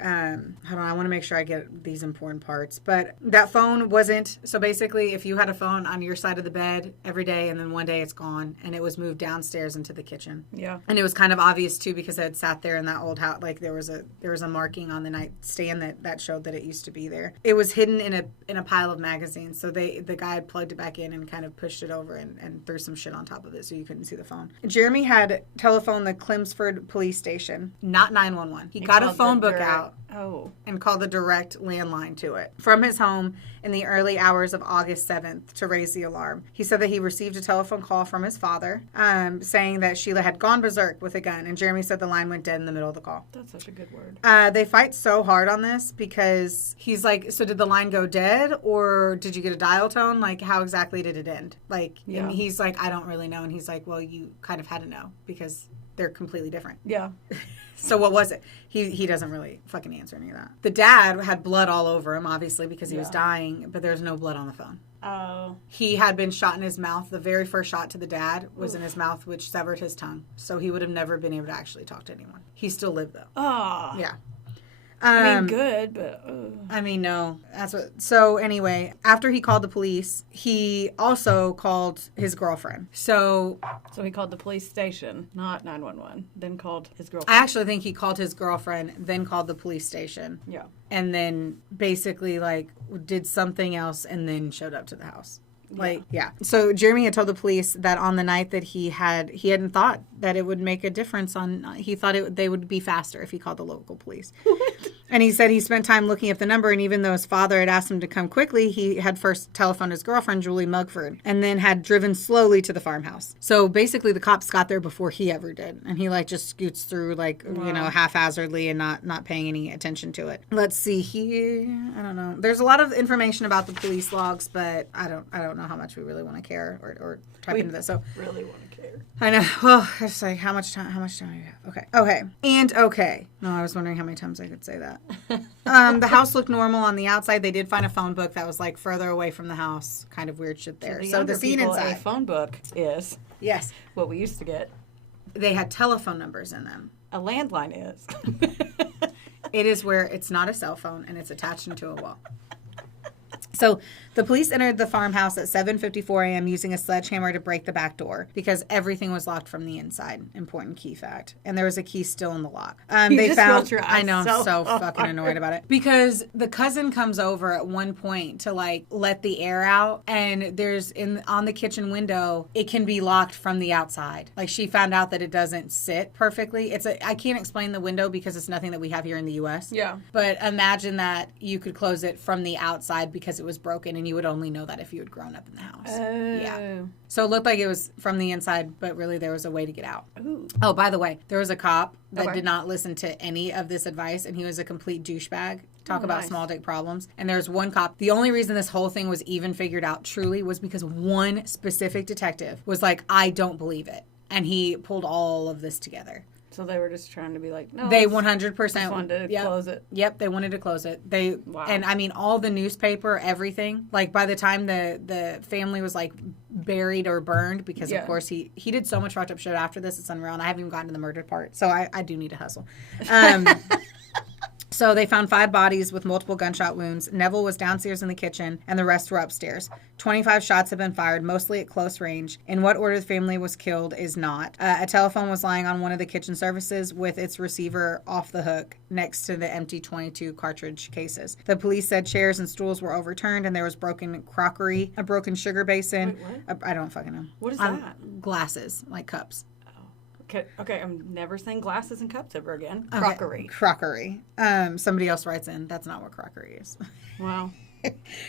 hold on, I want to make sure I get these important parts. But that phone wasn't, so basically if you had a phone on your side of the bed every day and then one day it's gone and it was moved downstairs into the kitchen. Yeah. And it was kind of obvious too because it had sat there in that old house. Like there was a marking on the nightstand that showed that it used to be there. It was hidden in a pile of magazines. So the guy had plugged it back in and kind of pushed it over and threw some shit on top of it so you couldn't see the phone. Jeremy had telephoned the Chelmsford police station, not 911. He got a phone book out. And called the direct landline to it from his home in the early hours of August 7th to raise the alarm. He said that he received a telephone call from his father saying that Sheila had gone berserk with a gun, and Jeremy said the line went dead in the middle of the call. That's such a good word. They fight so hard on this because he's like, so did the line go dead or did you get a dial tone? Like, how exactly did it end? And he's like, I don't really know. And he's like, well, you kind of had to know because they're completely different. Yeah. So what was it? He doesn't really fucking answer any of that. The dad had blood all over him, obviously, because he was dying, but there's no blood on the phone. Oh. He had been shot in his mouth. The very first shot to the dad was in his mouth, which severed his tongue. So he would have never been able to actually talk to anyone. He still lived, though. Oh. Yeah. I mean, good, but... I mean, no. That's what... So, anyway, after he called the police, he also called his girlfriend. So he called the police station, not 911, then called his girlfriend. I actually think he called his girlfriend, then called the police station. Yeah. And then basically, did something else and then showed up to the house. So Jeremy had told the police that on the night that he hadn't thought that it would make a difference he thought they would be faster if he called the local police. And he said he spent time looking at the number, and even though his father had asked him to come quickly, he had first telephoned his girlfriend, Julie Mugford, and then had driven slowly to the farmhouse. So basically the cops got there before he ever did. And he just scoots through haphazardly and not paying any attention to it. Let's see here. I don't know. There's a lot of information about the police logs, but I don't know how much we really want to care or type into this. So really want to care. I know. Well, it's like, how much time do you have? Okay. Okay. And okay. No, I was wondering how many times I could say that. The house looked normal on the outside. They did find a phone book that was like further away from the house. Kind of weird shit there. So the scene inside. A phone book is. Yes. What we used to get. They had telephone numbers in them. A landline is. It is where it's not a cell phone and it's attached into a wall. So the police entered the farmhouse at 7:54 a.m. using a sledgehammer to break the back door because everything was locked from the inside. Important key fact. And there was a key still in the lock. They found. I know, I'm so fucking annoyed about it. Because the cousin comes over at one point to like let the air out, and there's on the kitchen window, it can be locked from the outside. Like she found out that it doesn't sit perfectly. I can't explain the window because it's nothing that we have here in the U.S. Yeah. But imagine that you could close it from the outside because it was broken, and you would only know that if you had grown up in the house. Oh. Yeah. So it looked like it was from the inside, but really there was a way to get out. Ooh. Oh, by the way, there was a cop that did not listen to any of this advice, and he was a complete douchebag. Talk about small dick problems. And there's one cop. The only reason this whole thing was even figured out truly was because one specific detective was like, I don't believe it. And he pulled all of this together. So they were just trying to be like, no. They 100% wanted to close it. Yep, they wanted to close it. Wow. And I mean, all the newspaper, everything. Like by the time the family was like buried or burned, because of course he did so much fucked up shit after this, it's unreal. And I haven't even gotten to the murder part, so I do need to hustle. So they found 5 bodies with multiple gunshot wounds. Neville was downstairs in the kitchen, and the rest were upstairs. 25 shots have been fired, mostly at close range. In what order the family was killed is not. A telephone was lying on one of the kitchen surfaces with its receiver off the hook next to the empty 22 cartridge cases. The police said chairs and stools were overturned, and there was broken crockery, a broken sugar basin. Wait, what? I don't fucking know. What is that? Glasses, like cups. Okay, I'm never saying glasses and cups ever again. Okay. Crockery. Crockery. Somebody else writes in, that's not what crockery is. Wow.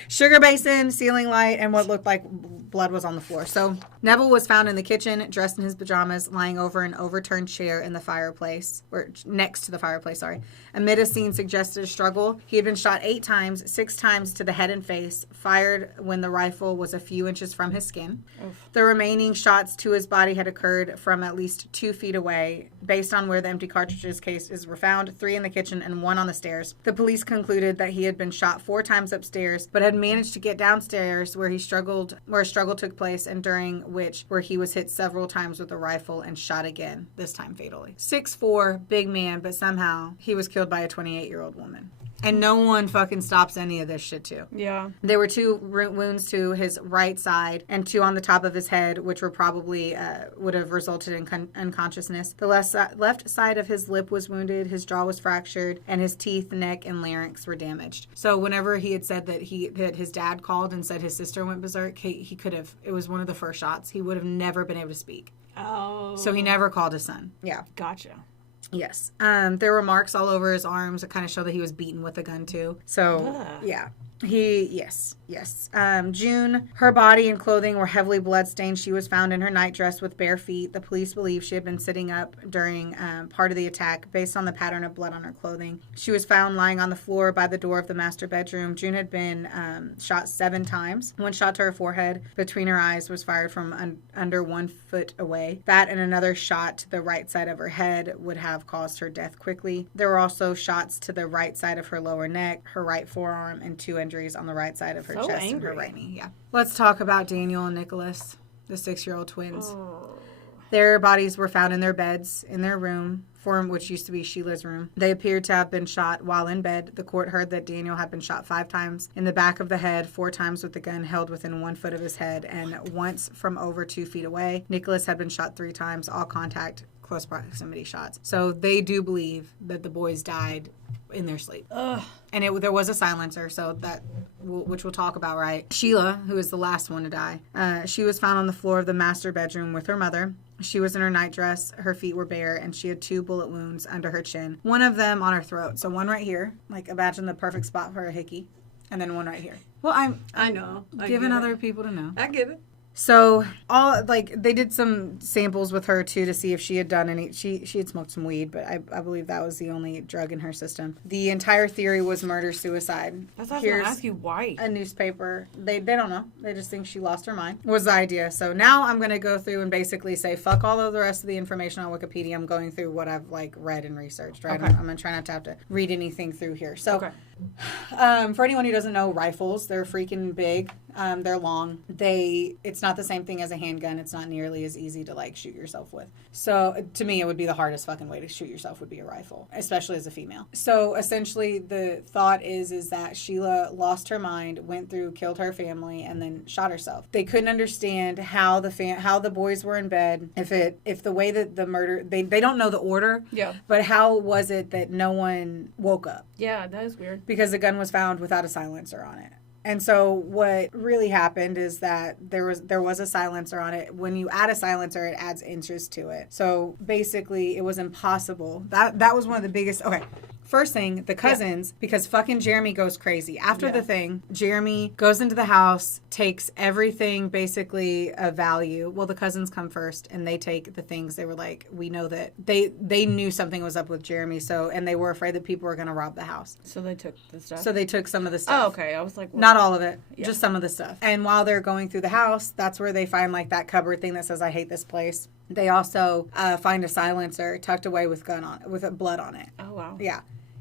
Sugar basin, ceiling light, and what looked like blood was on the floor. So Neville was found in the kitchen, dressed in his pajamas, lying over an overturned chair in the fireplace, or next to the fireplace, sorry. Amid a scene suggested a struggle. He had been shot 8 times, 6 times to the head and face, fired when the rifle was a few inches from his skin. Oof. The remaining shots to his body had occurred from at least 2 feet away. Based on where the empty cartridges cases were found, 3 in the kitchen and 1 on the stairs. The police concluded that he had been shot 4 times upstairs, but had managed to get downstairs where a struggle took place, and during which he was hit several times with a rifle and shot again, this time fatally. 6'4", big man, but somehow he was killed by a 28-year-old woman. And no one fucking stops any of this shit, too. Yeah. There were 2 wounds to his right side and 2 on the top of his head, which were probably would have resulted in unconsciousness. The left side of his lip was wounded, his jaw was fractured, and his teeth, neck, and larynx were damaged. So whenever he had said that his dad called and said his sister went berserk, he could have. It was one of the first shots. He would have never been able to speak. Oh. So he never called his son. Yeah. Gotcha. Yes. There were marks all over his arms that kind of show that he was beaten with a gun, too. So, yeah. Yes. June, her body and clothing were heavily bloodstained. She was found in her nightdress with bare feet. The police believe she had been sitting up during part of the attack based on the pattern of blood on her clothing. She was found lying on the floor by the door of the master bedroom. June had been shot 7 times. 1 shot to her forehead between her eyes was fired from under 1 foot away. That and another shot to the right side of her head would have caused her death quickly. There were also shots to the right side of her lower neck, her right forearm, and 2 injuries on the right side of her chest and her right knee. Yeah. Let's talk about Daniel and Nicholas, the 6-year-old twins. Oh. Their bodies were found in their beds in their room, which used to be Sheila's room. They appeared to have been shot while in bed. The court heard that Daniel had been shot 5 times in the back of the head, 4 times with the gun held within 1 foot of his head, and once from over 2 feet away. Nicholas had been shot 3 times, all contact, close proximity shots. So they do believe that the boys died in their sleep. Ugh. And there was a silencer, so which we'll talk about, right? Sheila, who is the last one to die, she was found on the floor of the master bedroom with her mother. She was in her nightdress, her feet were bare, and she had 2 bullet wounds under her chin. One of them on her throat. So one right here, like imagine the perfect spot for a hickey, and then one right here. Well, I know. Giving other people to know. I give it. So all they did some samples with her too to see if she had done any. She had smoked some weed, but I believe that was the only drug in her system. The entire theory was murder suicide. That's what I was going to ask you. Why? A newspaper. They don't know. They just think she lost her mind. Was the idea. So now I'm going to go through and basically say fuck all of the rest of the information on Wikipedia. I'm going through what I've read and researched. Right. Okay. I'm going to try not to have to read anything through here. So. Okay. For anyone who doesn't know, rifles, they're freaking big. They're long. It's not the same thing as a handgun. It's not nearly as easy to shoot yourself with. So to me, it would be the hardest fucking way to shoot yourself would be a rifle, especially as a female. So essentially the thought is that Sheila lost her mind, went through, killed her family, and then shot herself. They couldn't understand how the boys were in bed, if the way that the murder, they don't know the order. Yeah. But how was it that no one woke up? Yeah, that is weird. Because the gun was found without a silencer on it. And so what really happened is that there was a silencer on it. When you add a silencer, it adds interest to it. So basically, it was impossible. That was one of the biggest. Okay. First thing, the cousins, because fucking Jeremy goes crazy. After the thing, Jeremy goes into the house, takes everything basically of value. Well, the cousins come first, and they take the things. They were like, we know that they knew something was up with Jeremy, and they were afraid that people were going to rob the house. So they took the stuff? So they took some of the stuff. Oh, okay. I was like, what? Not all of it, just some of the stuff. And while they're going through the house, that's where they find that cupboard thing that says, I hate this place. They also find a silencer tucked away with blood on it. Oh, wow. Yeah.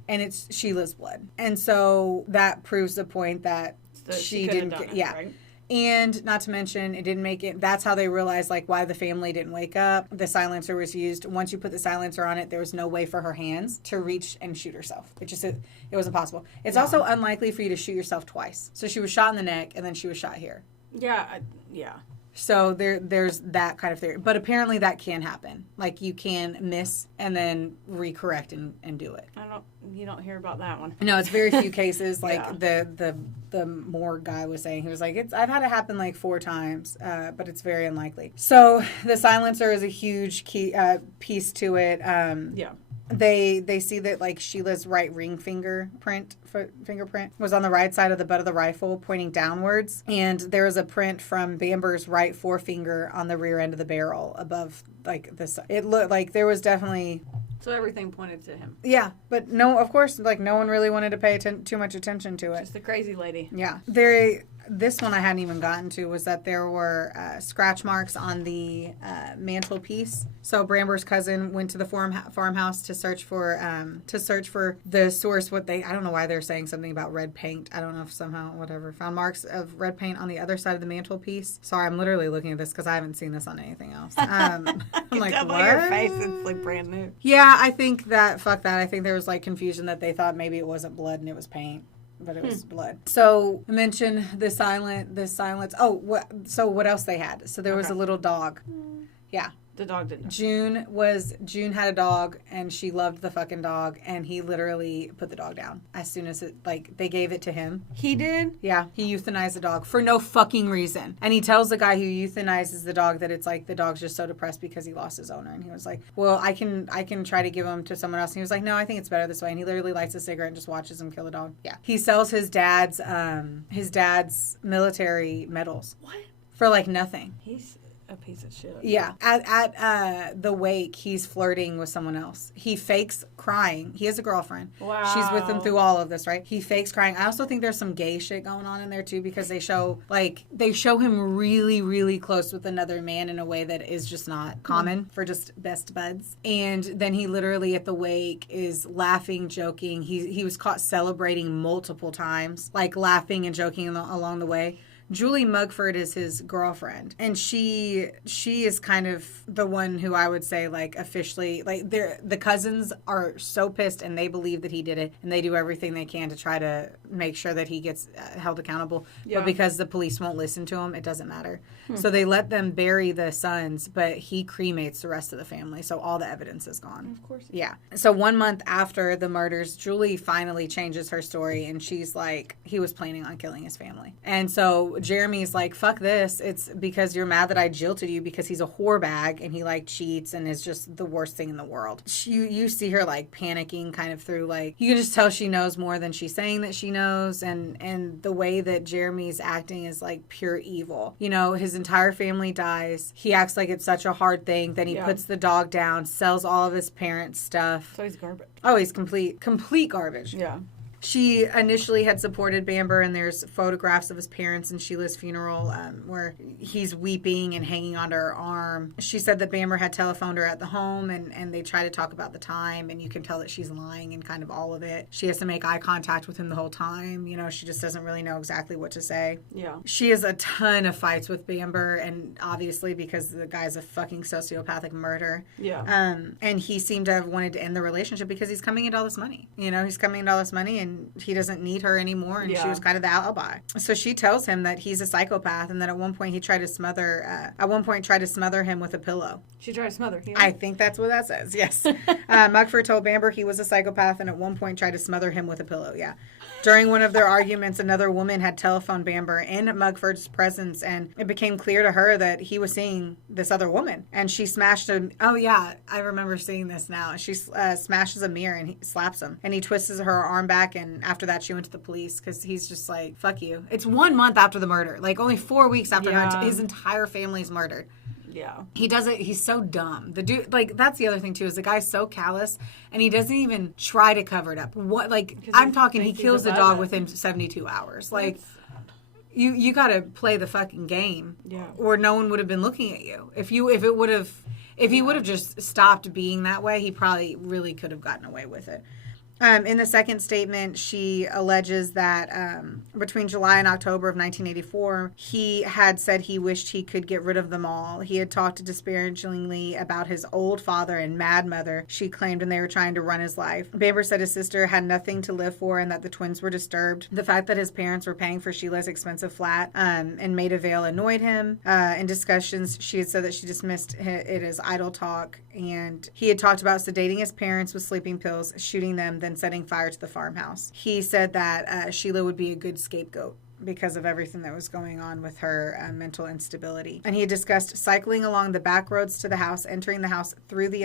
And it's Sheila's blood. And so that proves the point that she didn't get it, right? And not to mention, it didn't make it. That's how they realized why the family didn't wake up. The silencer was used. Once you put the silencer on it, there was no way for her hands to reach and shoot herself. It was impossible. It's also unlikely for you to shoot yourself twice. So she was shot in the neck, and then she was shot here. Yeah, yeah. So there's that kind of theory. But apparently that can happen. You can miss and then recorrect and do it. You don't hear about that one. No, it's very few cases. The morgue guy was saying, he was like, I've had it happen 4 times, but it's very unlikely. So the silencer is a huge key piece to it. Yeah. They see that Sheila's right ring fingerprint was on the right side of the butt of the rifle pointing downwards, and there was a print from Bamber's right forefinger on the rear end of the barrel above this. It looked like there was definitely. So everything pointed to him. Yeah, but no, of course, no one really wanted to pay too much attention to it. Just the crazy lady. Yeah. This one I hadn't even gotten to was that there were scratch marks on the mantelpiece. So Bamber's cousin went to the farmhouse to search for the source. I don't know why they're saying something about red paint. I don't know if somehow found marks of red paint on the other side of the mantelpiece. Sorry, I'm literally looking at this because I haven't seen this on anything else. I'm like, what? Your face is brand new. Yeah, I think that fuck that. I think there was confusion that they thought maybe it wasn't blood and it was paint. But it was blood. So I mentioned this silence. Oh, what else they had? So there was a little dog. Yeah. The dog didn't. June had a dog, and she loved the fucking dog, and he literally put the dog down as soon as they gave it to him. He did? Yeah, he euthanized the dog for no fucking reason. And he tells the guy who euthanizes the dog that it's the dog's just so depressed because he lost his owner. And he was like, well, I can try to give him to someone else. And he was like, no, I think it's better this way. And he literally lights a cigarette and just watches him kill the dog. Yeah. He sells his dad's military medals. What? For nothing. He's a piece of shit. Yeah. At the wake, he's flirting with someone else. He fakes crying. He has a girlfriend. Wow. She's with him through all of this, right? He fakes crying. I also think there's some gay shit going on in there too, because they show him really, really close with another man in a way that is just not common for just best buds. And then he literally at the wake is laughing, joking. He was caught celebrating multiple times, laughing and joking along the way. Julie Mugford is his girlfriend, and she is kind of the one who I would say officially the cousins are so pissed and they believe that he did it, and they do everything they can to try to make sure that he gets held accountable. Yeah. But because the police won't listen to him, it doesn't matter. So they let them bury the sons, but he cremates the rest of the family, so all the evidence is gone. Of course. Yeah. So 1 month after the murders, Julie finally changes her story, and she's like, he was planning on killing his family. And so so Jeremy's like, fuck this. It's because you're mad that I jilted you because he's a whore bag and he like cheats and is just the worst thing in the world. You see her like panicking kind of through, like, you can just tell she knows more than she's saying that she knows. And the way that Jeremy's acting is like pure evil. You know, his entire family dies. He acts like it's such a hard thing. Then he puts the dog down, sells all of his parents' stuff. So he's garbage. Oh, he's complete garbage. Yeah. She initially had supported Bamber, and there's photographs of his parents in Sheila's funeral where he's weeping and hanging onto her arm. She said that Bamber had telephoned her at the home, and they try to talk about the time, and you can tell that she's lying in kind of all of it. She has to make eye contact with him the whole time. You know, she just doesn't really know exactly what to say. Yeah. She has a ton of fights with Bamber, and obviously because the guy's a fucking sociopathic murderer. Yeah. And he seemed to have wanted to end the relationship because he's coming into all this money. You know, he's coming into all this money, and he doesn't need her anymore, and she was kind of the alibi. So she tells him that he's a psychopath, and that at one point he tried to smother him with a pillow. She tried to smother him? I think that's what that says, yes. Mugford told Bamber he was a psychopath, and at one point tried to smother him with a pillow, yeah. During one of their arguments, another woman had telephoned Bamber in Mugford's presence, and it became clear to her that he was seeing this other woman. And she smashed him. Oh, yeah, I remember seeing this now. She smashes a mirror and he slaps him. And he twists her arm back, and after that, she went to the police because he's just like, fuck you. It's 1 month after the murder. Like, only 4 weeks after his entire family's murdered. Yeah. He does it. He's so dumb. The dude, like, that's the other thing, too, is the guy's so callous, and he doesn't even try to cover it up. What, like, I'm talking, he kills the dog within 72 hours. Like, you got to play the fucking game. Yeah. Or no one would have been looking at you. If he would have just stopped being that way, he probably really could have gotten away with it. In the second statement, she alleges that between July and October of 1984, he had said he wished he could get rid of them all. He had talked disparagingly about his old father and mad mother, she claimed, and they were trying to run his life. Bamber said his sister had nothing to live for and that the twins were disturbed. The fact that his parents were paying for Sheila's expensive flat in Maida Vale annoyed him. In discussions, she had said that she dismissed it as idle talk, and he had talked about sedating his parents with sleeping pills, shooting them, then setting fire to the farmhouse. He said that Sheila would be a good scapegoat because of everything that was going on with her mental instability. And he had discussed cycling along the back roads to the house, entering the house through the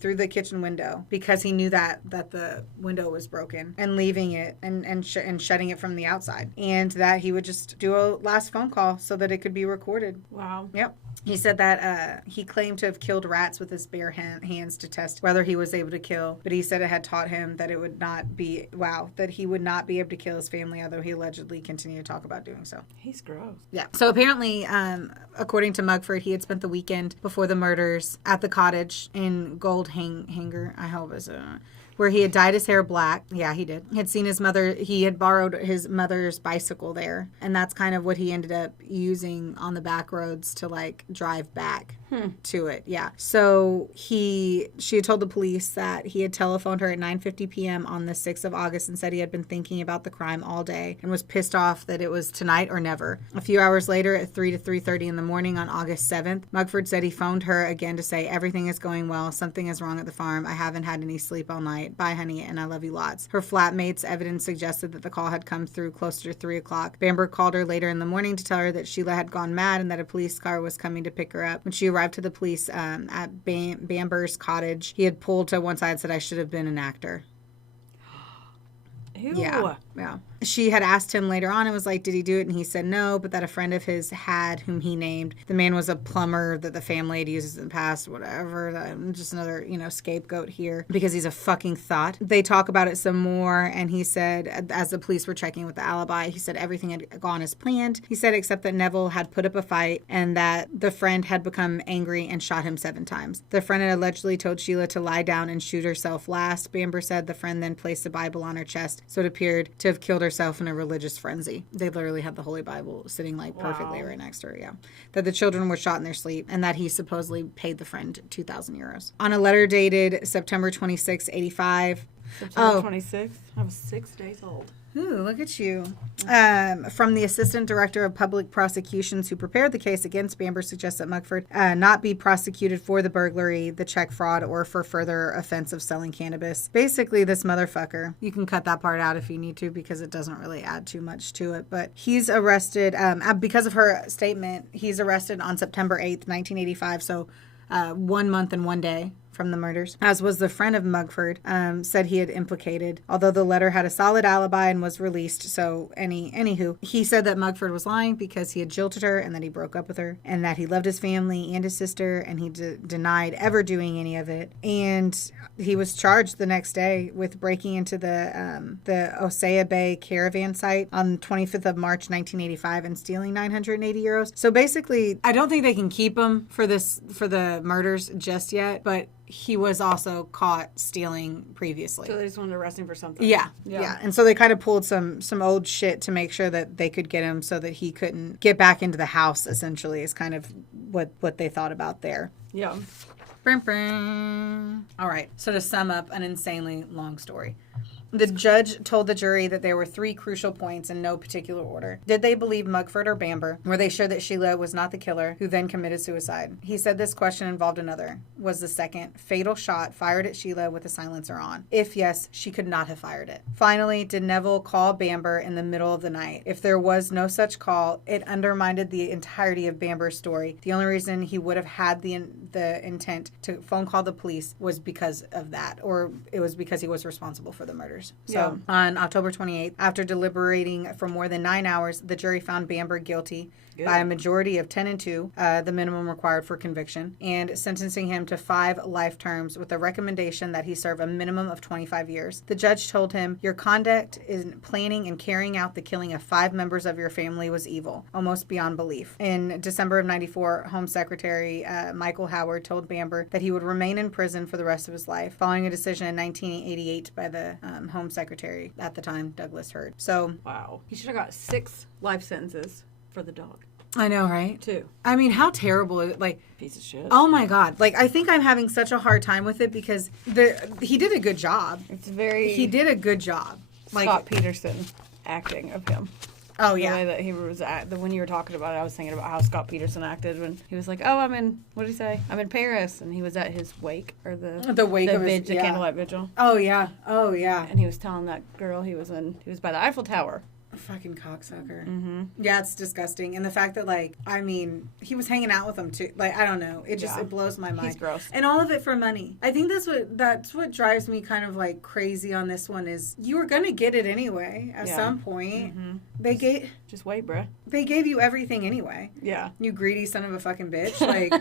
through the kitchen window, because he knew that the window was broken, and leaving it and shutting it from the outside. And that he would just do a last phone call so that it could be recorded. Wow. Yep. He said that he claimed to have killed rats with his bare hands to test whether he was able to kill, but he said it had taught him that that he would not be able to kill his family, although he allegedly continued to talk about doing so. He's gross. Yeah. So apparently, according to Mugford, he had spent the weekend before the murders at the cottage in Gold Hanger, I hope it's where he had dyed his hair black. Yeah, he did. He had seen his mother. He had borrowed his mother's bicycle there. And that's kind of what he ended up using on the back roads to, like, drive back to it. Yeah. So she had told the police that he had telephoned her at 9:50 p.m. on the 6th of August and said he had been thinking about the crime all day and was pissed off that it was tonight or never. A few hours later, at 3 to 3:30 in the morning on August 7th, Mugford said he phoned her again to say, everything is going well. Something is wrong at the farm. I haven't had any sleep all night. Bye, honey, and I love you lots. Her flatmate's evidence suggested that the call had come through closer to 3 o'clock. Bamber called her later in the morning to tell her that Sheila had gone mad and that a police car was coming to pick her up. When she arrived to the police at Bamber's cottage, he had pulled to one side and said, I should have been an actor. Ew. Yeah. She had asked him later on and was like, did he do it? And he said no, but that a friend of his had, whom he named. The man was a plumber that the family had used in the past, whatever. Just another, scapegoat here because he's a fucking thought. They talk about it some more, and he said, as the police were checking with the alibi, he said everything had gone as planned. He said except that Neville had put up a fight and that the friend had become angry and shot him 7 times. The friend had allegedly told Sheila to lie down and shoot herself last. Bamber said the friend then placed a Bible on her chest, so it appeared to have killed herself in a religious frenzy. They literally had the Holy Bible sitting like perfectly right next to her, yeah. That the children were shot in their sleep and that he supposedly paid the friend 2,000 euros. On a letter dated September 26, 85. September 26th? I was 6 days old. Ooh, look at you. From the Assistant Director of Public Prosecutions who prepared the case against Bamber suggests that Mugford not be prosecuted for the burglary, the check fraud, or for further offense of selling cannabis. Basically, this motherfucker, you can cut that part out if you need to because it doesn't really add too much to it, but he's arrested, because of her statement, he's arrested on September 8th, 1985, so 1 month and 1 day from the murders, as was the friend of Mugford, said he had implicated, although the letter had a solid alibi and was released. So anywho, he said that Mugford was lying because he had jilted her and that he broke up with her and that he loved his family and his sister, and he denied ever doing any of it. And he was charged the next day with breaking into the Osea Bay caravan site on 25th of March 1985 and stealing 980 euros. So basically, I don't think they can keep him for the murders just yet, but he was also caught stealing previously. So they just wanted to arrest him for something. Yeah. And so they kind of pulled some old shit to make sure that they could get him so that he couldn't get back into the house, essentially, is kind of what they thought about there. Yeah. All right. So to sum up an insanely long story. The judge told the jury that there were 3 crucial points in no particular order. Did they believe Mugford or Bamber? Were they sure that Sheila was not the killer who then committed suicide? He said this question involved another. Was the second fatal shot fired at Sheila with a silencer on? If yes, she could not have fired it. Finally, did Neville call Bamber in the middle of the night? If there was no such call, it undermined the entirety of Bamber's story. The only reason he would have had the intent to phone call the police was because of that, or it was because he was responsible for the murders. So on October 28th, after deliberating for more than 9 hours, the jury found Bamber guilty by a majority of 10-2, the minimum required for conviction, and sentencing him to 5 life terms with a recommendation that he serve a minimum of 25 years. The judge told him, your conduct in planning and carrying out the killing of 5 members of your family was evil, almost beyond belief. In December of 94, Home Secretary Michael Howard told Bamber that he would remain in prison for the rest of his life, following a decision in 1988 by the Home Secretary at the time, Douglas Hurd. So, wow. He should have got 6 life sentences for the dog. I know, right? 2. I mean, how terrible is it? Like, piece of shit. Oh my God. Like, I think I'm having such a hard time with it because he did a good job. He did a good job. Like, Scott Peterson acting of him. Oh, yeah. The way that he was, when you were talking about it, I was thinking about how Scott Peterson acted when he was like, oh, what did he say? I'm in Paris. And he was at his wake, or the wake of the candlelight vigil. Oh, yeah. Oh, yeah. And he was telling that girl he was by the Eiffel Tower. A fucking cocksucker. Mm-hmm. Yeah, it's disgusting. And the fact that, like, I mean, he was hanging out with them too. Like, I don't know. It just, it blows my mind. He's gross. And all of it for money. I think that's what drives me kind of, like, crazy on this one is you were going to get it anyway at some point. Mm-hmm. Just wait, bruh. They gave you everything anyway. Yeah. You greedy son of a fucking bitch. Like...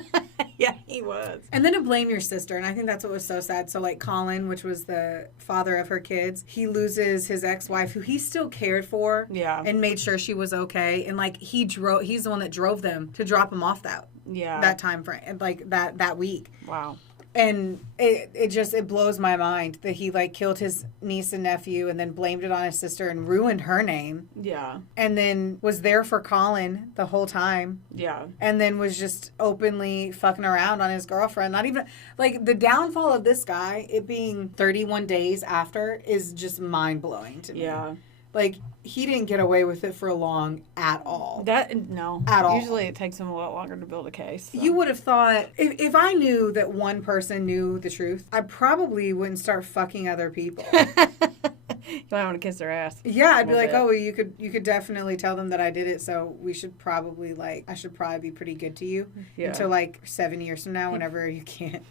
Yeah, he was. And then to blame your sister, and I think that's what was so sad. So, like, Colin, which was the father of her kids, he loses his ex-wife, who he still cared for, and made sure she was okay. And, like, he's the one that drove them to drop him off that time frame, like that week. Wow. And it blows my mind that he, like, killed his niece and nephew and then blamed it on his sister and ruined her name. Yeah. And then was there for Colin the whole time. Yeah. And then was just openly fucking around on his girlfriend. Not even, like, the downfall of this guy, it being 31 days after, is just mind-blowing to me. Yeah. Like, he didn't get away with it for long at all. No. At all. Usually it takes him a lot longer to build a case. So. You would have thought, if I knew that one person knew the truth, I probably wouldn't start fucking other people. You might want to kiss their ass. Yeah, I'd be like, oh, well, you could definitely tell them that I did it, so we should probably, like, I should probably be pretty good to you until, like, 7 years from now, whenever you can't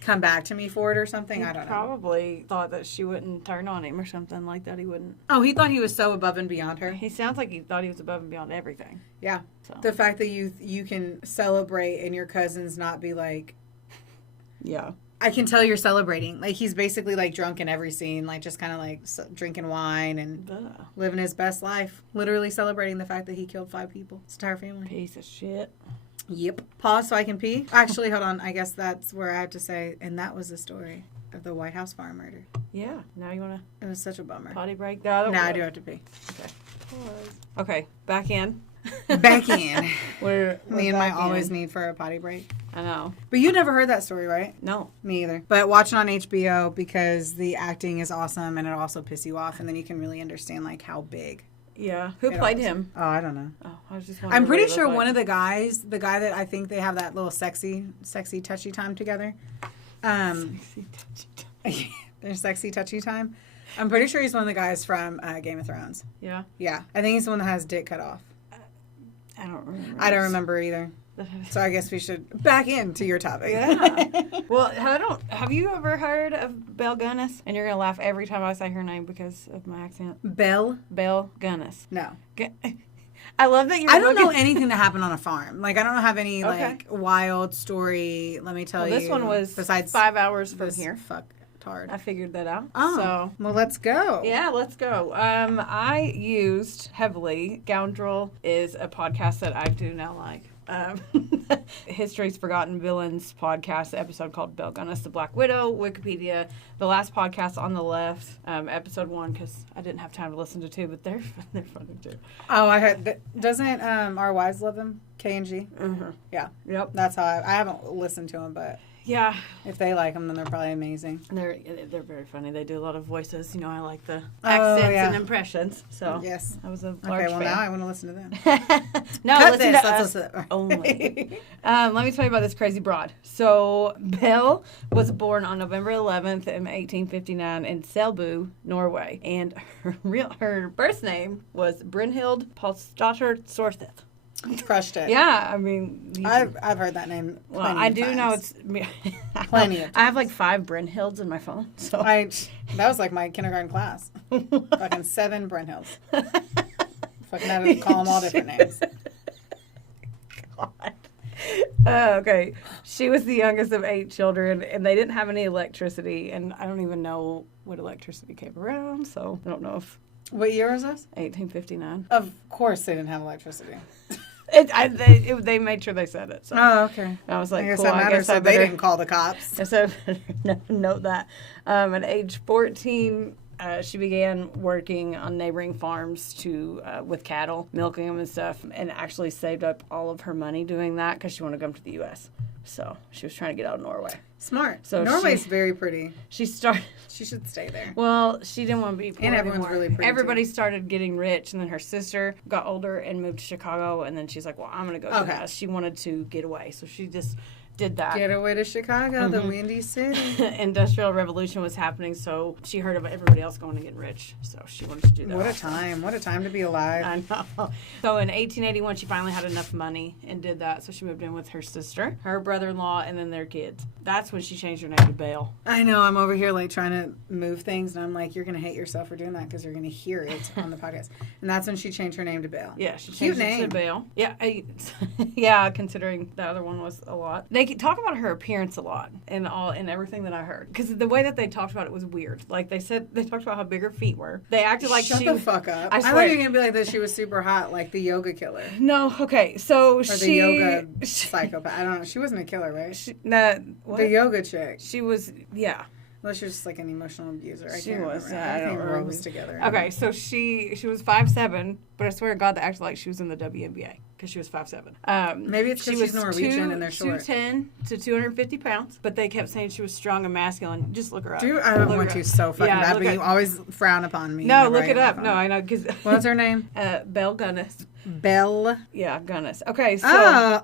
come back to me for it or something. I don't know. Probably thought that she wouldn't turn on him or something like that. He wouldn't. Oh, he thought he was so above and beyond her. He sounds like he thought he was above and beyond everything. Yeah. So. The fact that you can celebrate and your cousins not be like... Yeah. I can tell you're celebrating. Like, he's basically, like, drunk in every scene. Like, just kind of, like, drinking wine and living his best life. Literally celebrating the fact that he killed 5 people. His entire family. Piece of shit. Yep. Pause so I can pee. Actually, hold on. I guess that's where I have to say, and that was the story of the White House farm murder. Yeah. Now you want to... It was such a bummer. Potty break? Now I do have to pee. Okay. Pause. Okay. Back in. Back in. We're Me and my back always in. need for a potty break. I know. But you never heard that story, right? No. Me either. But watch it on HBO because the acting is awesome and it also pisses you off, and then you can really understand like how big. Yeah. Who it played was. him? Oh, I don't know. Oh, I was just wondering. I'm pretty what he sure looked one like. of the guys, the guy that I think they have that little sexy touchy time together. Their sexy touchy time. I'm pretty sure he's one of the guys from Game of Thrones. Yeah. Yeah, I think he's the one that has dick cut off. I don't remember. I don't remember either. So I guess we should back into your topic. Yeah. Well, have you ever heard of Belle Gunness? And you're gonna laugh every time I say her name because of my accent. Belle? Belle Gunness. No. I love that you're. I don't know anything that happened on a farm. Like I don't have any Okay. like wild story. Let me tell you. This one was besides 5 hours from this here. Fuck hard. I figured that out. Oh, So well, let's go. yeah, let's go. I used heavily. Scoundrel is a podcast that I do now like. History's Forgotten Villains podcast episode called Belle Gunness, the Black Widow. Wikipedia, the last podcast on the left, episode 1, because I didn't have time to listen to 2, but they're funny too. Oh, I heard. Doesn't our wives love them? K and G. Mm-hmm. Yeah. Yep. That's how I haven't listened to them, but Yeah, if they like them, then they're probably amazing. they're very funny. They do a lot of voices. You know, I like the Oh, accents yeah. and impressions. So Yes. I was a Okay. large Well, fan. now I want to listen to them. No, Cut listen this. to Let's us listen. only. Let me tell you about this crazy broad. So Belle was born on November 11th in 1859 in Selbu, Norway, and her birth name was Brynhild Polsdotter Sortheth. Crushed it. Yeah, I mean, I've heard that name. well, Plenty I of do times. know it's Plenty of I have like 5 Brynhilds in my phone. So That was like my kindergarten class. Fucking 7 Brynhilds. Fucking had to call them all different names. God. Okay. She was the youngest of 8 children, and they didn't have any electricity, and I don't even know what electricity came around, so I don't know if What year was this? 1859. Of course they didn't have electricity. They made sure they said it. So Oh, okay. I was like, I guess cool, that I matters. guess So I they better, didn't call the cops. so note that. At age 14, she began working on neighboring farms with cattle, milking them and stuff, and actually saved up all of her money doing that because she wanted to come to the U.S. So she was trying to get out of Norway. Smart. So Norway's very pretty. She started. She should stay there. Well, she didn't want to be poor And everyone's anymore. really pretty, Everybody started getting rich, and then her sister got older and moved to Chicago, and then she's like, well, I'm going to go to that. She wanted to get away, so she just did that. Get away to Chicago, the Windy City. Industrial Revolution was happening, so she heard about everybody else going to get rich, so she wanted to do that. What a also. time. What a time to be alive. I know. So in 1881, she finally had enough money and did that, so she moved in with her sister, her brother-in-law, and then their kids. That's when she changed her name to Belle. I know. I'm over here like trying to move things, and I'm like, you're going to hate yourself for doing that because you're going to hear it on the podcast. And that's when she changed her name to Belle. Yeah, she Cute changed it name. to Belle. Yeah, yeah, considering the other one was a lot. They talk about her appearance a lot and everything that I heard. Because the way that they talked about it was weird. Like they talked about how big her feet were. They acted like Shut she the fuck up. I I swear. thought you were going to be like that she was super hot, like the yoga killer. No, okay, so Or the yoga psychopath. I don't know. She wasn't a killer, right? What? The yoga chick. She was, yeah. Well, she was just like an emotional abuser. I She can't was, remember. yeah, I don't Everything remember. rose together. Okay, so she was 5'7", but I swear to God, they acted like she was in the WNBA because she was 5'7". Maybe it's because she's Norwegian and they're short. 210 to 250 pounds, but they kept saying she was strong and masculine. Just look her up. Dude, I don't Look want her to up. so fucking Yeah, bad, look but at- you always frown upon me. No, whenever look I it get up. on No, the phone. I know because What's her name? Belle Gunness. Belle. Yeah, Gunness. Okay, so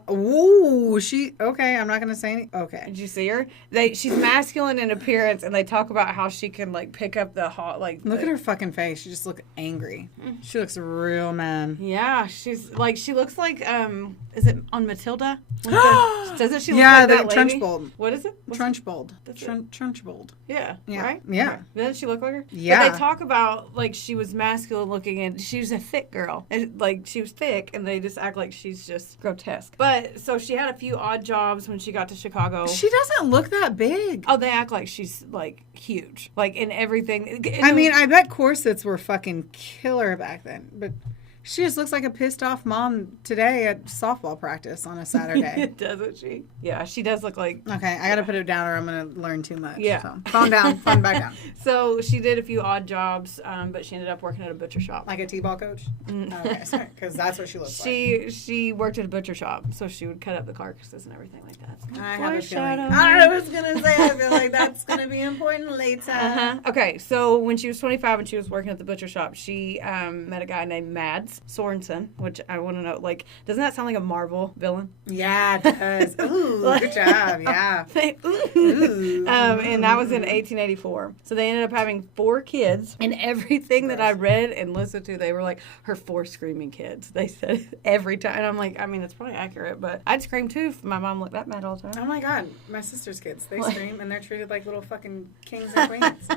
Okay, I'm not going to say anything. Okay. did you see her? She's masculine in appearance, and they talk about how she can like pick up the hot Look at her fucking face. She just looks angry. She looks real mad. Yeah, she looks like is it on Matilda? Doesn't she look Yeah, like the that lady? Trunchbull. What is it? Trunchbull. That's it. Trunchbull. Yeah, Yeah. right? Yeah. Okay. Doesn't she look like her? Yeah. But they talk about like she was masculine looking and she was a thick girl. And, like she was thick and they just act like she's just grotesque. But so she had a few odd jobs when she got to Chicago. She doesn't look that big. Oh, they act like she's like huge. Like in everything. I mean, I bet corsets were fucking killer back then, but She just looks like a pissed off mom today at softball practice on a Saturday. Doesn't she? Yeah, she does look like... Okay, I gotta put it down or I'm gonna learn too much. Yeah. So, calm down, calm back down. So she did a few odd jobs, but she ended up working at a butcher shop. Like a T-ball coach? Okay, sorry, because that's what she looks like. She worked at a butcher shop, so she would cut up the carcasses and everything like that. I have a feeling. I was gonna say, I feel like that's gonna be important later. Okay, so when she was 25 and she was working at the butcher shop, she met a guy named Mads Sorensen, which I want to know, like, doesn't that sound like a Marvel villain? Yeah, it does. Ooh, good job, yeah. Ooh. And that was in 1884. So they ended up having 4 kids, and everything that I read and listened to, they were like, her 4 screaming kids. They said every time. And I'm like, I mean, it's probably accurate, but I'd scream too if my mom looked that mad all the time. Oh my God, my sister's kids, they scream and they're treated like little fucking kings and queens.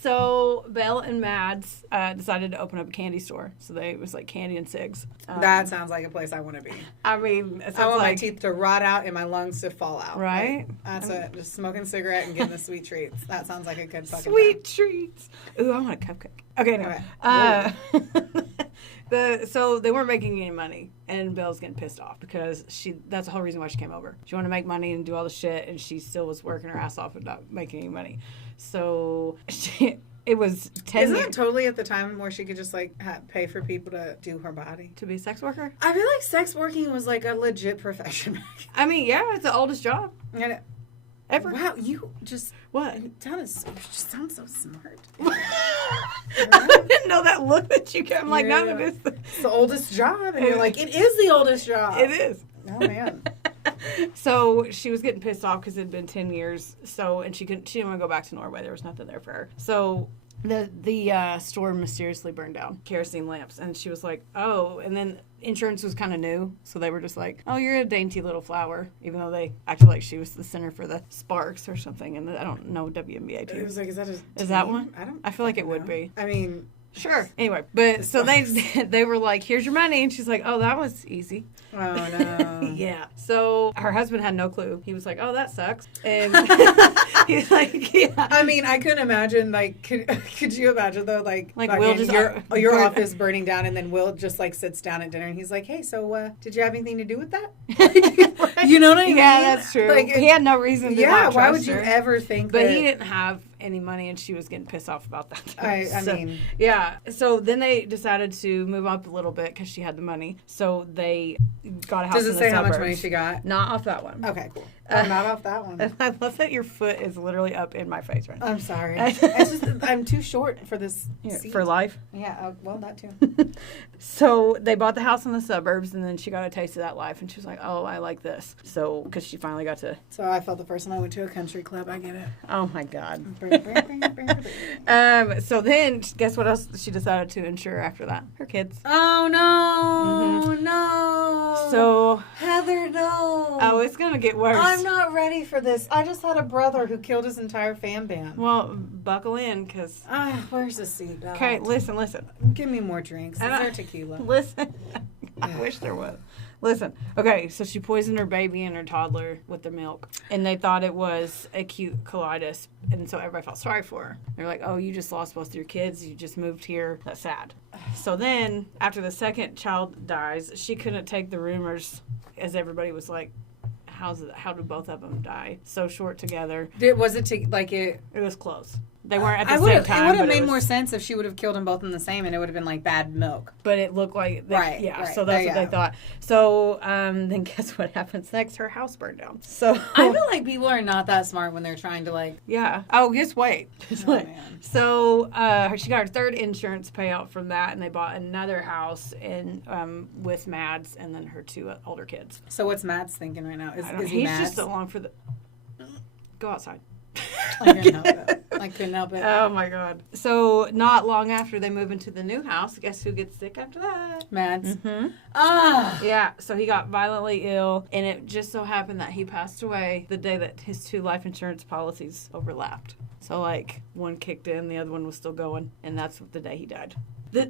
So Belle and Mads decided to open up a candy store. So it was like candy and cigs. That sounds like a place I want to be. I mean, it I want like, my teeth to rot out and my lungs to fall out. Right? Like, that's it. Just smoking a cigarette and getting the sweet treats. That sounds like a good fucking sweet treats. Ooh, I want a cupcake. Okay, no. So they weren't making any money, and Belle's getting pissed off because that's the whole reason why she came over. She wanted to make money and do all the shit, and she still was working her ass off and not making any money. So it was 10 Isn't years. it totally at the time where she could just like pay for people to do her body? To be a sex worker? I feel like sex working was like a legit profession. I mean, yeah, it's the oldest job ever. Wow, you just... What? You just sound so smart. I didn't know that look that you got. I'm like, no, it's the oldest job. And you're like, it is the oldest job. It is. Oh, man. So she was getting pissed off because it had been 10 years. And she didn't want to go back to Norway. There was nothing there for her. So the store mysteriously burned down, kerosene lamps. And she was like, oh. And then insurance was kind of new. So they were just like, oh, you're a dainty little flower. Even though they acted like she was the center for the sparks or something. And I don't know WNBA too. It was like, is that Is that one? I feel like it would be. I mean... Sure. Anyway, but so they were like, here's your money. And she's like, oh, that was easy. Oh, no. Yeah. So her husband had no clue. He was like, oh, that sucks. And he's like, yeah. I mean, I couldn't imagine, like, could you imagine, though, like Will just... your office burning down and then Will just, like, sits down at dinner and he's like, hey, so did you have anything to do with that? You know what I mean? Yeah, that's true. Like, he had no reason to not trust why would you her. ever think but that... he didn't have any money and she was getting pissed off about that too. I mean... Yeah. So then they decided to move up a little bit because she had the money. So they got a house in the suburbs. Does it say how much money she got? Not off that one. Okay, cool. Not off that one. I love that your foot is literally up in my face right now. I'm sorry. I'm too short for this seat. For life? Yeah, well, that too. So they bought the house in the suburbs, and then she got a taste of that life, and she was like, oh, I like this. So, because she finally got to... So I felt the first time I went to a country club. I get it. Oh, my God. So then, guess what else she decided to insure after that? Her kids. Oh, no. Mm-hmm. No. So... Heather, no. Oh, it's going to get worse. I'm not ready for this. I just had a brother who killed his entire fan band. Well, buckle in, because... where's the seatbelt? Okay, listen. Give me more drinks. Is there tequila? Listen. I wish there was. Listen. Okay, so she poisoned her baby and her toddler with the milk. And they thought it was acute colitis. And so everybody felt sorry for her. They're like, oh, you just lost both your kids. You just moved here. That's sad. So then, after the second child dies, she couldn't take the rumors, as everybody was like, how did both of them die so short together? It was close. They weren't at the same time. It would have made more sense if she would have killed them both in the same, and it would have been like bad milk. But it looked like right. So that's what they thought. So then guess what happens next? Her house burned down. So I feel like people are not that smart when they're trying to like. Yeah. Oh, just wait. Man. So she got her third insurance payout from that, and they bought another house with Mads and then her 2 older kids. So what's Mads thinking right now? Is he He's Mads? just along for the. Go outside. I couldn't help it. Oh my God. So not long after they move into the new house, guess who gets sick after that? Mads. Mm-hmm. Ah. Yeah. So he got violently ill, and it just so happened that he passed away the day that his 2 life insurance policies overlapped. So like one kicked in, the other one was still going, and that's the day he died.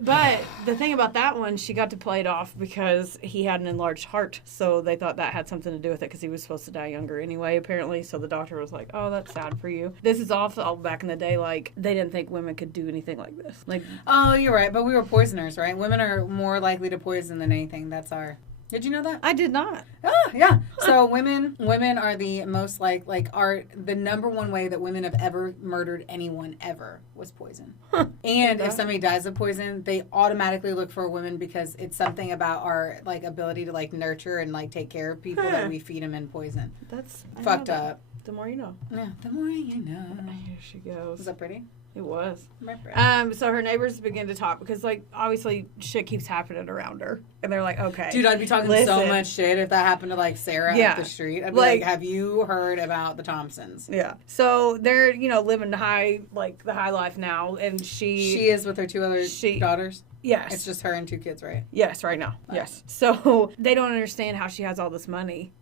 But the thing about that one, she got to play it off because he had an enlarged heart. So they thought that had something to do with it because he was supposed to die younger anyway, apparently. So the doctor was like, oh, that's sad for you. This is all back in the day. Like, they didn't think women could do anything like this. Like, oh, you're right. But we were poisoners, right? Women are more likely to poison than anything. That's our... Did you know that? I did not. Oh, yeah. So women are the most the number one way that women have ever murdered anyone ever was poison. And if somebody dies of poison, they automatically look for a woman because it's something about our ability to nurture and take care of people that we feed them in poison. That's fucked up. The more you know. Yeah, the more you know. Here she goes. Was that pretty? It was. My so her neighbors begin to talk because, obviously shit keeps happening around her. And they're like, okay. Dude, I'd be talking so much shit if that happened to, Sarah up the street. I'd be like, have you heard about the Thompsons? Yeah. So they're, living the high life now. And she is with her two other daughters? Yes. It's just her and two kids, right? Yes, right now. Right. Yes. So they don't understand how she has all this money.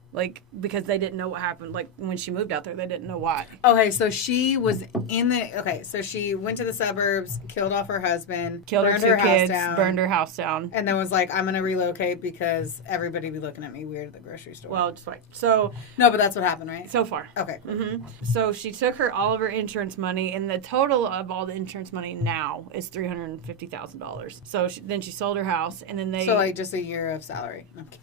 Because they didn't know what happened. When she moved out there, they didn't know why. Okay, so she was so she went to the suburbs, killed off her husband, killed her two kids, burned her house down. And then was like, I'm going to relocate because everybody be looking at me weird at the grocery store. Well, just so... No, but that's what happened, right? So far. Okay. Mm-hmm. So she took all of her insurance money, and the total of all the insurance money now is $350,000. So then she sold her house, and then they... So, just a year of salary. Okay.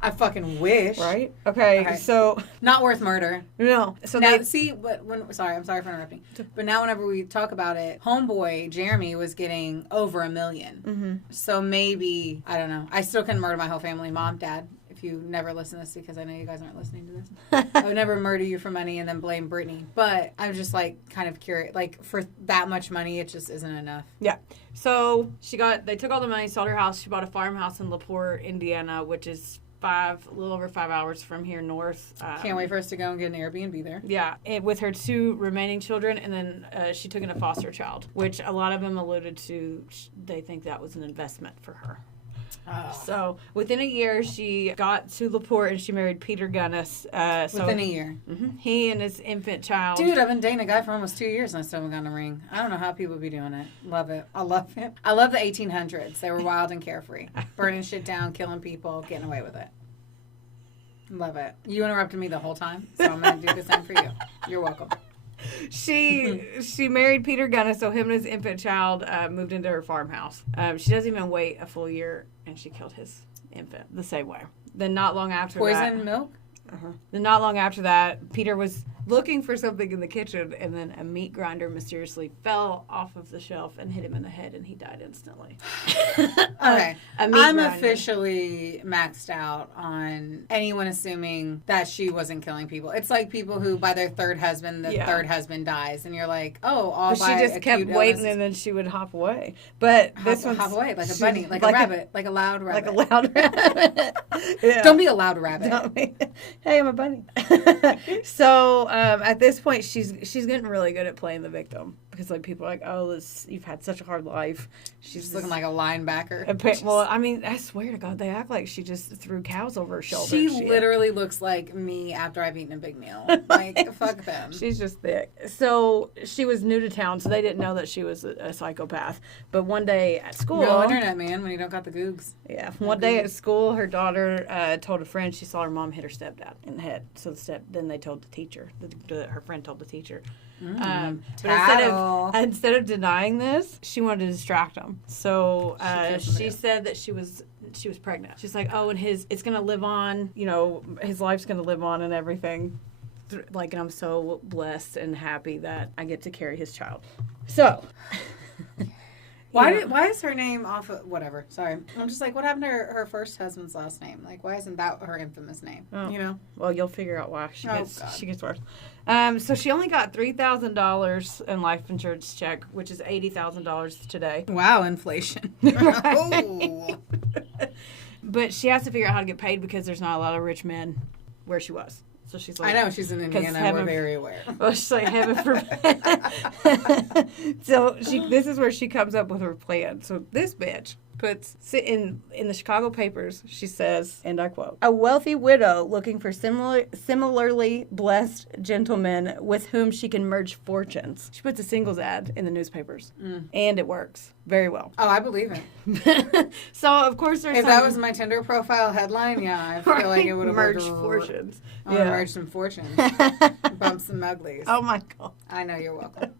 I fucking wish. Right? Okay, so... Not worth murder. No. So now, I'm sorry for interrupting. But now whenever we talk about it, homeboy, Jeremy, was getting over $1 million. Mm-hmm. So maybe, I don't know. I still couldn't murder my whole family. Mom, Dad, if you never listen to this, because I know you guys aren't listening to this. I would never murder you for money and then blame Brittany. But I'm just, kind of curious. For that much money, it just isn't enough. Yeah. So they took all the money, sold her house. She bought a farmhouse in LaPorte, Indiana, which is a little over 5 hours from here north. Can't wait for us to go and get an Airbnb there. Yeah, with her two remaining children, and then she took in a foster child, which a lot of them alluded to. They think that was an investment for her. Oh. So within a year, she got to LaPorte and she married Peter Gunness. Within a year. Mm-hmm, he and his infant child. Dude, I've been dating a guy for almost 2 years and I still haven't gotten a ring. I don't know how people be doing it. Love it. I love it. I love the 1800s. They were wild and carefree. Burning shit down, killing people, getting away with it. Love it. You interrupted me the whole time, so I'm going to do the same for you. You're welcome. She married Peter Gunness, so him and his infant child moved into her farmhouse. She doesn't even wait a full year, and she killed his infant the same way. Then not long after Poison milk? Uh-huh. Then not long after that, Peter was looking for something in the kitchen, and then a meat grinder mysteriously fell off of the shelf and hit him in the head, and he died instantly. Okay. I'm officially maxed out on anyone assuming that she wasn't killing people. It's like people who, by their third husband, third husband dies, and you're like, oh, all but she just kept waiting, and then she would hop away. But this one's... Hop away, like a bunny, like a rabbit, like a loud rabbit. Like a loud rabbit. Yeah. Don't be a loud rabbit. Hey, I'm a bunny. So at this point, she's getting really good at playing the victim because people are like, "Oh, you've had such a hard life." She's looking like a linebacker. Well, I mean, I swear to God, they act like she just threw cows over her shoulder. She literally looks like me after I've eaten a big meal. Fuck them. She's just thick. So she was new to town, so they didn't know that she was a psychopath. But one day at school, no internet, man, when you don't got the googs. Yeah, one day at school, her daughter told a friend she saw her mom hit her stepdad in the head. So then they told the teacher. Her friend told the teacher. But instead of denying this, she wanted to distract him. So she said that she was pregnant. She's like, oh, and it's gonna live on. His life's gonna live on and everything. And I'm so blessed and happy that I get to carry his child. So. Why is her name off of whatever? Sorry. I'm just like, what happened to her first husband's last name? Why isn't that her infamous name? Oh. Well, you'll figure out why. She gets worse. So she only got $3,000 in life insurance check, which is $80,000 today. Wow, inflation. Oh. But she has to figure out how to get paid because there's not a lot of rich men where she was. So she's like, I know, she's in Indiana. We're very aware. Well, she's like, heaven forbid. So this is where she comes up with her plan. So this bitch puts in the Chicago papers, she says, and I quote, "A wealthy widow looking for similarly blessed gentlemen with whom she can merge fortunes." She puts a singles ad in the newspapers, and it works very well. Oh, I believe it. So, of course, there's if that was my Tinder profile headline, yeah, I feel like it would have merged fortunes. Oh, Yeah. merge some fortunes. Bump some uglies. Oh, my God. I know, you're welcome.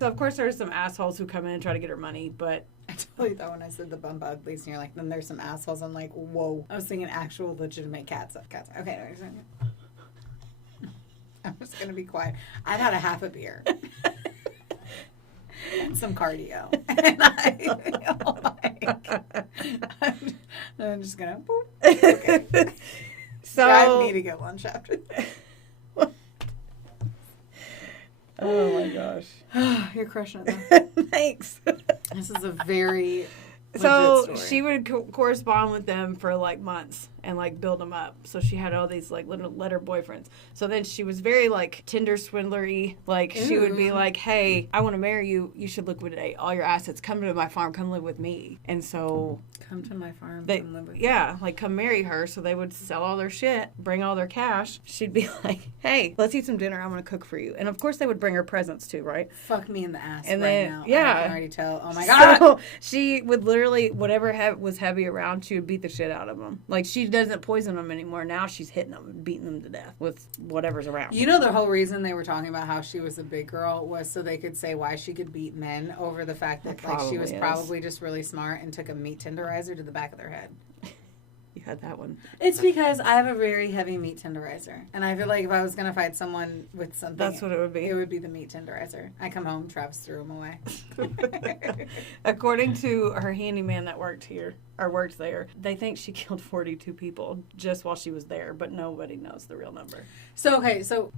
So, of course, there's some assholes who come in and try to get her money, but... I totally thought when I said the bump uglies, and you're like, then there's some assholes. I'm like, whoa. I was thinking actual legitimate cats. Okay, no, I'm just going to be quiet. I've had a half a beer. And some cardio. And I feel like I'm just going to, okay. So I need to get lunch after this. Oh my gosh. You're crushing it though. Thanks. This is a very So legit story. she would correspond with them for like months and like build them up. So she had all these like little letter boyfriends. So then she was very like Tinder swindlery. Like she would be like, "Hey, I want to marry you. You should liquidate all your assets. Come to my farm. Come live with me." And so Come to my farm. they, come live with yeah, like come marry her. So they would sell all their shit, bring all their cash. She'd be like, "Hey, let's eat some dinner. I'm gonna cook for you." And of course they would bring her presents too, right? Fuck me in the ass And right then- now. yeah. I can already tell. Oh my god. So she would literally, whatever was heavy around, she would beat the shit out of them. Like, she doesn't poison them anymore. Now she's hitting them and beating them to death with whatever's around. You know, the whole reason they were talking about how she was a big girl was so they could say why she could beat men over the fact that like she was probably just really smart and took a meat tenderizer to the back of their head. You had that one. It's because I have a very heavy meat tenderizer. And I feel like if I was going to fight someone with something, That's what it would be. It would be the meat tenderizer. I come home, Travis threw them away. According to her handyman that worked there, they think she killed 42 people just while she was there, but nobody knows the real number. So okay, so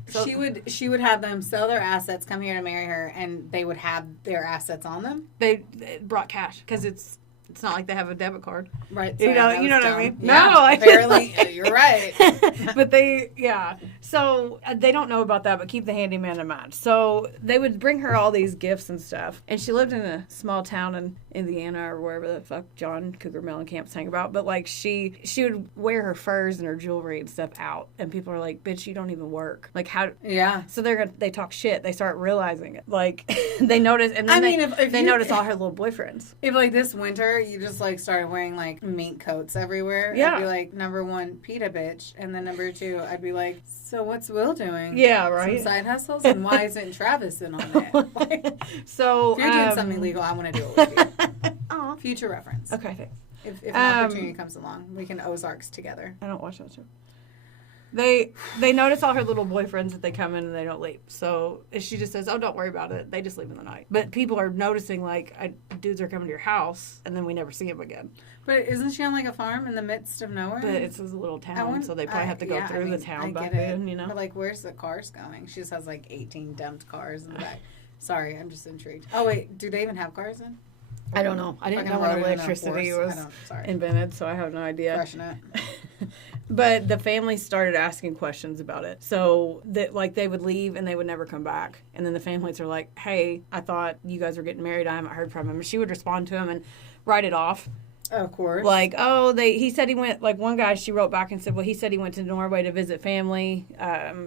she would have them sell their assets, come here to marry her, and they would have their assets on them. They brought cash because it's not like they have a debit card. Right. You Sorry, know what dumb. I mean? Yeah, No, apparently you're right. But so they don't know about that, but keep the handyman in mind. So they would bring her all these gifts and stuff. And she lived in a small town in Indiana or wherever the fuck John Cougar Mellencamp sang about. But like she would wear her furs and her jewelry and stuff out. And people are like, "Bitch, you don't even work." Like how? Yeah. So they talk shit. They start realizing it. Like they notice, and then if they you- notice all her little boyfriends. If like this winter you just like started wearing like mink coats everywhere, Yeah. I'd be like, number one, PETA bitch, and then number two, I'd be like, so what's Will doing? Yeah, right. Some side hustles, and why isn't Travis in on it? Like, So if you're doing something illegal, I want to do it with you. Aw. Future reference. Okay, thanks. If an opportunity comes along, we can Ozarks together. I don't watch that show. They notice all her little boyfriends that they come in and they don't leave. So she just says, "Oh, don't worry about it." They just leave in the night. But people are noticing like dudes are coming to your house and then we never see them again. But isn't she on like a farm in the midst of nowhere? But it's a little town, so they probably have to go through the town back then, you know. But like, where's the cars going? She just has like 18 dumped cars in the back. Sorry, I'm just intrigued. Oh wait, do they even have cars in? I don't know. I didn't know when electricity was invented, so I have no idea. Crushing it. But the family started asking questions about it. So that like they would leave and they would never come back. And then the families are like, "Hey, I thought you guys were getting married. I haven't heard from him." And she would respond to him and write it off. Of course. Like, "Oh, he said he went," like one guy, she wrote back and said, "Well, he said he went to Norway to visit family.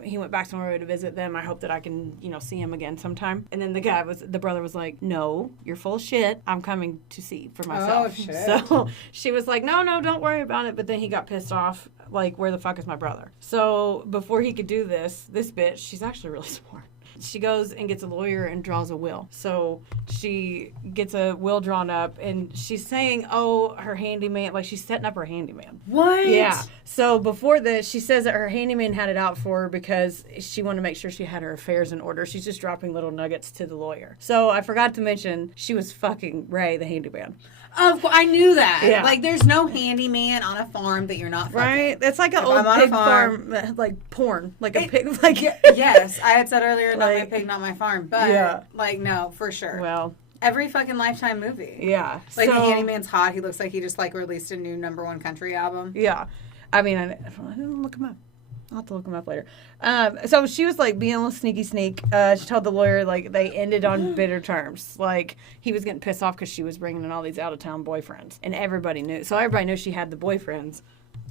He went back to Norway to visit them. I hope that I can, see him again sometime." And then the brother was like, "No, you're full of shit. I'm coming to see for myself." Oh, shit. So she was like, no, don't worry about it. But then he got pissed off. Like, where the fuck is my brother? So before he could do this bitch, she's actually really smart. She goes and gets a lawyer and draws a will. So she gets a will drawn up, and she's saying, "Oh, her handyman," like she's setting up her handyman. What? Yeah. So before this, she says that her handyman had it out for her because she wanted to make sure she had her affairs in order. She's just dropping little nuggets to the lawyer. So I forgot to mention, she was fucking Ray, the handyman. I knew that. Yeah. Like, there's no handyman on a farm that you're not fucking. Right? That's like an old I'm on a pig farm- farm, like porn. Like a pig, like... Yes, I had said earlier, not my Like- pig, not my farm. But, Yeah. like, no, for sure. Well, Every fucking Lifetime movie. yeah. Like, So- the handyman's hot. He looks like he just, like, released a new #1 country album. Yeah. I mean, I didn't look him up. I'll have to look them up later. So she was like being a little sneaky sneak. She told the lawyer like they ended on bitter terms. Like he was getting pissed off because she was bringing in all these out of town boyfriends, and everybody knew. So everybody knew she had the boyfriends.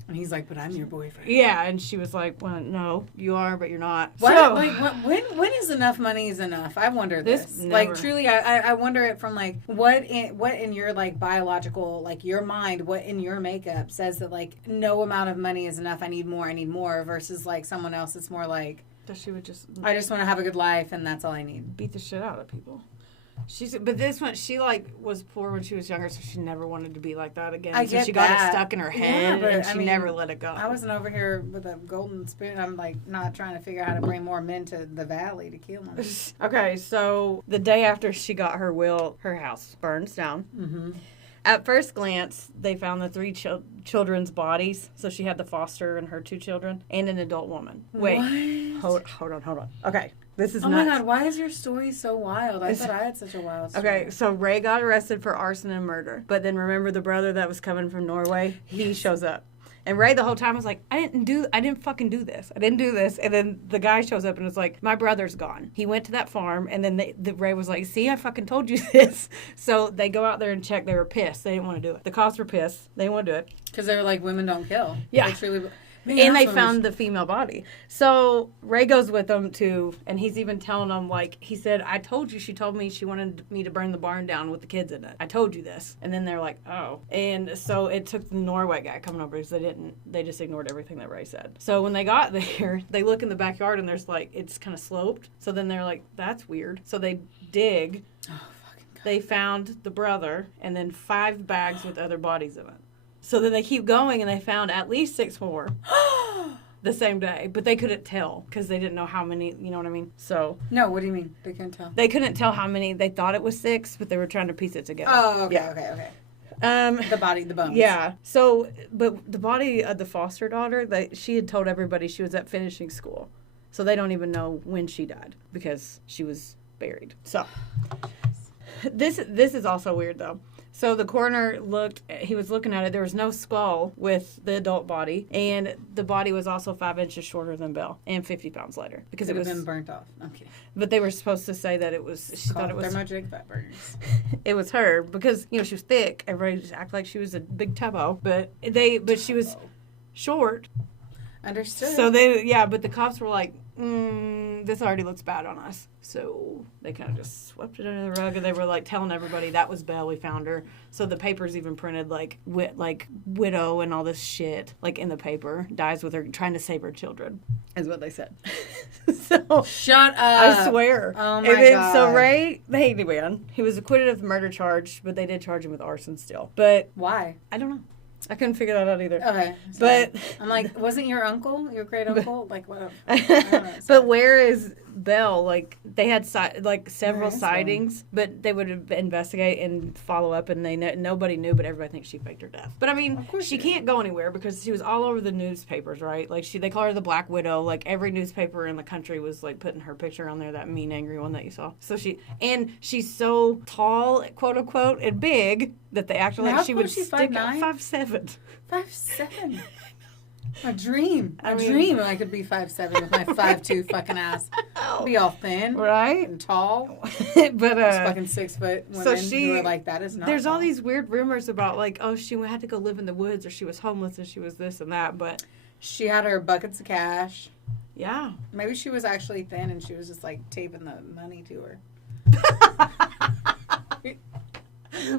And he's like, but I'm your boyfriend. Yeah, and she was like, well, no, you are, but you're not. What? So, Like, when is enough money is enough? I wonder this. Like, truly, I wonder it from, like, what in your, like, biological, like, your mind, what in your makeup says that, like, no amount of money is enough, I need more, versus, like, someone else, it's more like, that she would just... I just want to have a good life, and that's all I need. Beat the shit out of people. But this one, she like was poor when she was younger, so she never wanted to be like that again. So she got it stuck in her head, and she never let it go. I wasn't over here with a golden spoon. I'm like not trying to figure out how to bring more men to the valley to kill them. Okay, so the day after she got her will, her house burns down. Mm-hmm. At first glance, they found the 3 children's bodies. So she had the foster and her 2 children, and an adult woman. Wait, hold on. Okay. This is nuts. Oh my God, why is your story so wild? I thought I had such a wild story. Okay, so Ray got arrested for arson and murder. But then remember the brother that was coming from Norway? He shows up. And Ray the whole time was like, I didn't fucking do this. I didn't do this. And then the guy shows up and was like, my brother's gone. He went to that farm, and then Ray was like, see, I fucking told you this. So they go out there and check. They were pissed. They didn't want to do it. The cops were pissed. They didn't want to do it. Because they were like, women don't kill. Yeah. They truly... Man, and they found the female body. So Ray goes with them too, and he's even telling them, like, he said, I told you, she told me she wanted me to burn the barn down with the kids in it. I told you this. And then they're like, oh. And so it took the Norway guy coming over because they just ignored everything that Ray said. So when they got there, they look in the backyard and there's like, it's kind of sloped. So then they're like, that's weird. So they dig. Oh, fucking God. They found the brother and then 5 bags with other bodies in it. So then they keep going, and they found at least 6 more the same day. But they couldn't tell because they didn't know how many, you know what I mean? So no, what do you mean? They couldn't tell? They couldn't tell how many. They thought it was 6, but they were trying to piece it together. Oh, okay, yeah. okay. The body, the bones. Yeah. So, but the body of the foster daughter, she had told everybody she was at finishing school. So they don't even know when she died because she was buried. So this is also weird, though. So the coroner he was looking at it. There was no skull with the adult body. And the body was also 5 inches shorter than Belle and 50 pounds lighter. Because it was been burnt off. Okay. But they were supposed to say that it was, she thought it was. Thermogenic fat burners. It was her because, she was thick. Everybody just acted like she was a big tubbo. But she was short. Understood. So but the cops were like, this already looks bad on us. So they kind of just swept it under the rug, and they were like telling everybody that was Belle. We found her. So the papers even printed like widow and all this shit like in the paper. Dies with her trying to save her children, is what they said. So shut up! I swear. Oh my God. So Ray, the Haiti man, he was acquitted of the murder charge, but they did charge him with arson still. But why? I don't know. I couldn't figure that out either. Okay. But I'm like, wasn't your uncle, your great uncle? Like, what? But where is Belle? Like, they had several sightings, but they would investigate and follow up, and nobody knew, but everybody thinks she faked her death. But I mean, she can't go anywhere because she was all over the newspapers, right? Like, they call her the Black Widow. Like, every newspaper in the country was like putting her picture on there, that mean, angry one that you saw. So she's so tall, quote unquote, and big that they acted like she would stick out 5'7". 5'7". A dream. A dream I could be 5'7" with my 5'2" fucking ass. I'd be all thin. Right? And tall. But fucking 6 foot women who are like, that is not there's tall. all these weird rumors about like, oh, she had to go live in the woods, or she was homeless, and she was this and that, but she had her buckets of cash. Yeah. Maybe she was actually thin and she was just like taping the money to her.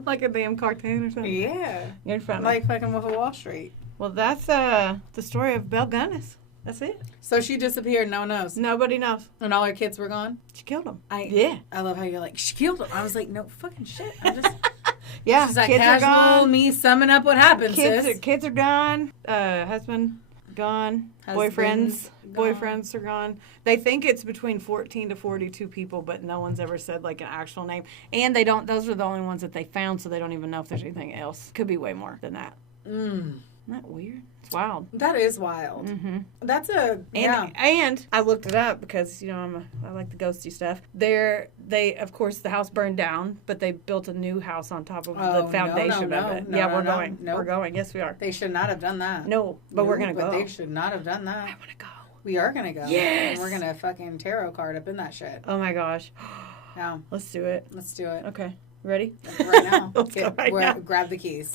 Like a damn cartoon or something. Yeah. You're funny. Like fucking Wolf of Wall Street. Well, that's the story of Belle Gunness. That's it. So she disappeared, no one knows. Nobody knows. And all her kids were gone? She killed them. I love how you're like, she killed them. I was like, no fucking shit. I'm just... Yeah, this is like kids casual are gone. Me summing up what happened, sis. Kids are gone. Husband gone. Boyfriends are gone. They think it's between 14 to 42 people, but no one's ever said like an actual name. And those are the only ones that they found, so they don't even know if there's anything else. Could be way more than that. Isn't that weird? It's wild. That is wild. Mm-hmm. That's And I looked it up because, I like the ghosty stuff. Of course, the house burned down, but they built a new house on top of the foundation of it. We're going. Nope. We're going. Yes, we are. They should not have done that. No, but we're going to go. They should not have done that. I want to go. We are gonna go. Yes. And we're gonna fucking tarot card up in that shit. Oh my gosh. Yeah. Let's do it. Let's do it. Okay. Ready? Right now. Let's go right now. Grab the keys.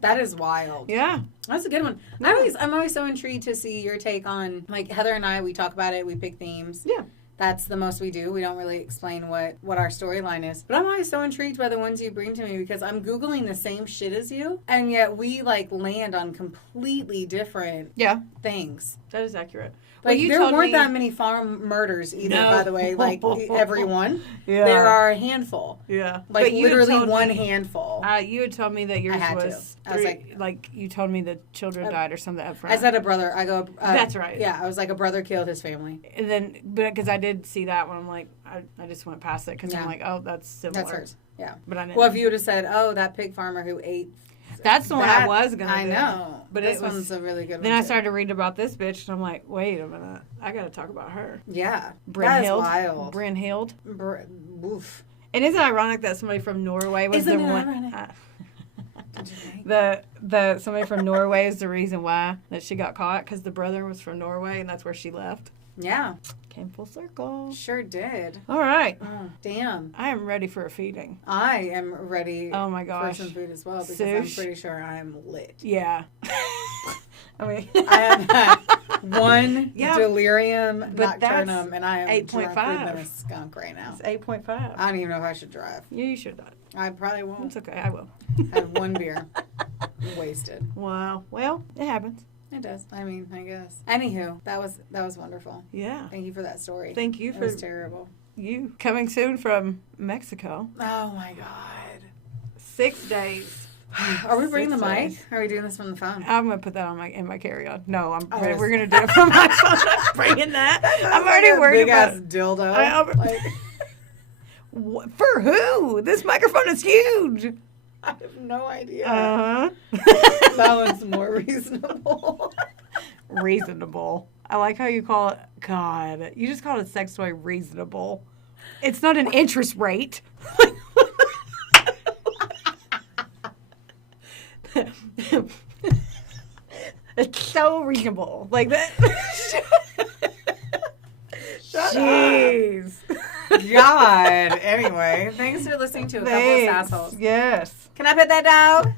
That is wild. Yeah. That's a good one. Yeah. I'm always so intrigued to see your take on, like, Heather and I, we talk about it, we pick themes. Yeah. That's the most we do. We don't really explain what our storyline is. But I'm always so intrigued by the ones you bring to me because I'm Googling the same shit as you, and yet we, like, land on completely different things. That is accurate. Like, well, there weren't that many farm murders either, by the way. Like, everyone. Yeah. There are a handful. Yeah. Like, but literally one handful. You had told me that yours was I was like, you told me the children died or something up front. I said a brother. I go... That's right. Yeah, I was like, a brother killed his family. And then, because I did see that one, I'm like, I just went past it because I'm like, oh, that's similar. That's hers. Yeah. But I didn't. Well, if you would have said, oh, that pig farmer who ate... That's the one I was going to do. I know. But this one's a really good one. Then I too. started reading about this bitch, and I'm like, wait a minute. I got to talk about her. Yeah. Brynhild. That is wild. Brynhild. Oof. And isn't it ironic that somebody from Norway was Isn't the it one... ironic? The somebody from Norway is the reason why that she got caught, because the brother was from Norway, and that's where she left. Yeah. Came full circle. Sure did. All right. Oh, damn. I am ready for a feeding. I am ready Oh my gosh. for some food as well because I'm pretty sure I'm lit. Yeah. I mean, I have had one delirium but nocturnum and I am 8.5. drunker than a skunk right now. it's 8.5. I don't even know if I should drive. Yeah, you should not. I probably won't. It's okay. I will. I had one beer. Wasted. Wow. Well, it happens. It does. I mean, I guess. Anywho, that was wonderful. Yeah. Thank you for that story. Thank you It for was terrible. you coming soon from Mexico. Oh my god. 6 days. Are we bringing the 6 mic? days. Are we doing this from the phone? I'm gonna put that on in my carry-on. No, yes. we're gonna do it from my phone. I'm not bringing that. I'm already worried about big ass dildo. For who? This microphone is huge. I have no idea. Uh-huh. That one's more reasonable. Reasonable. I like how you call it. God, you just called a sex toy reasonable. It's not an interest rate. It's so reasonable. Like that. Jeez. God. Anyway, thanks for listening to a couple of Sassholes. Yes. Can I put that down?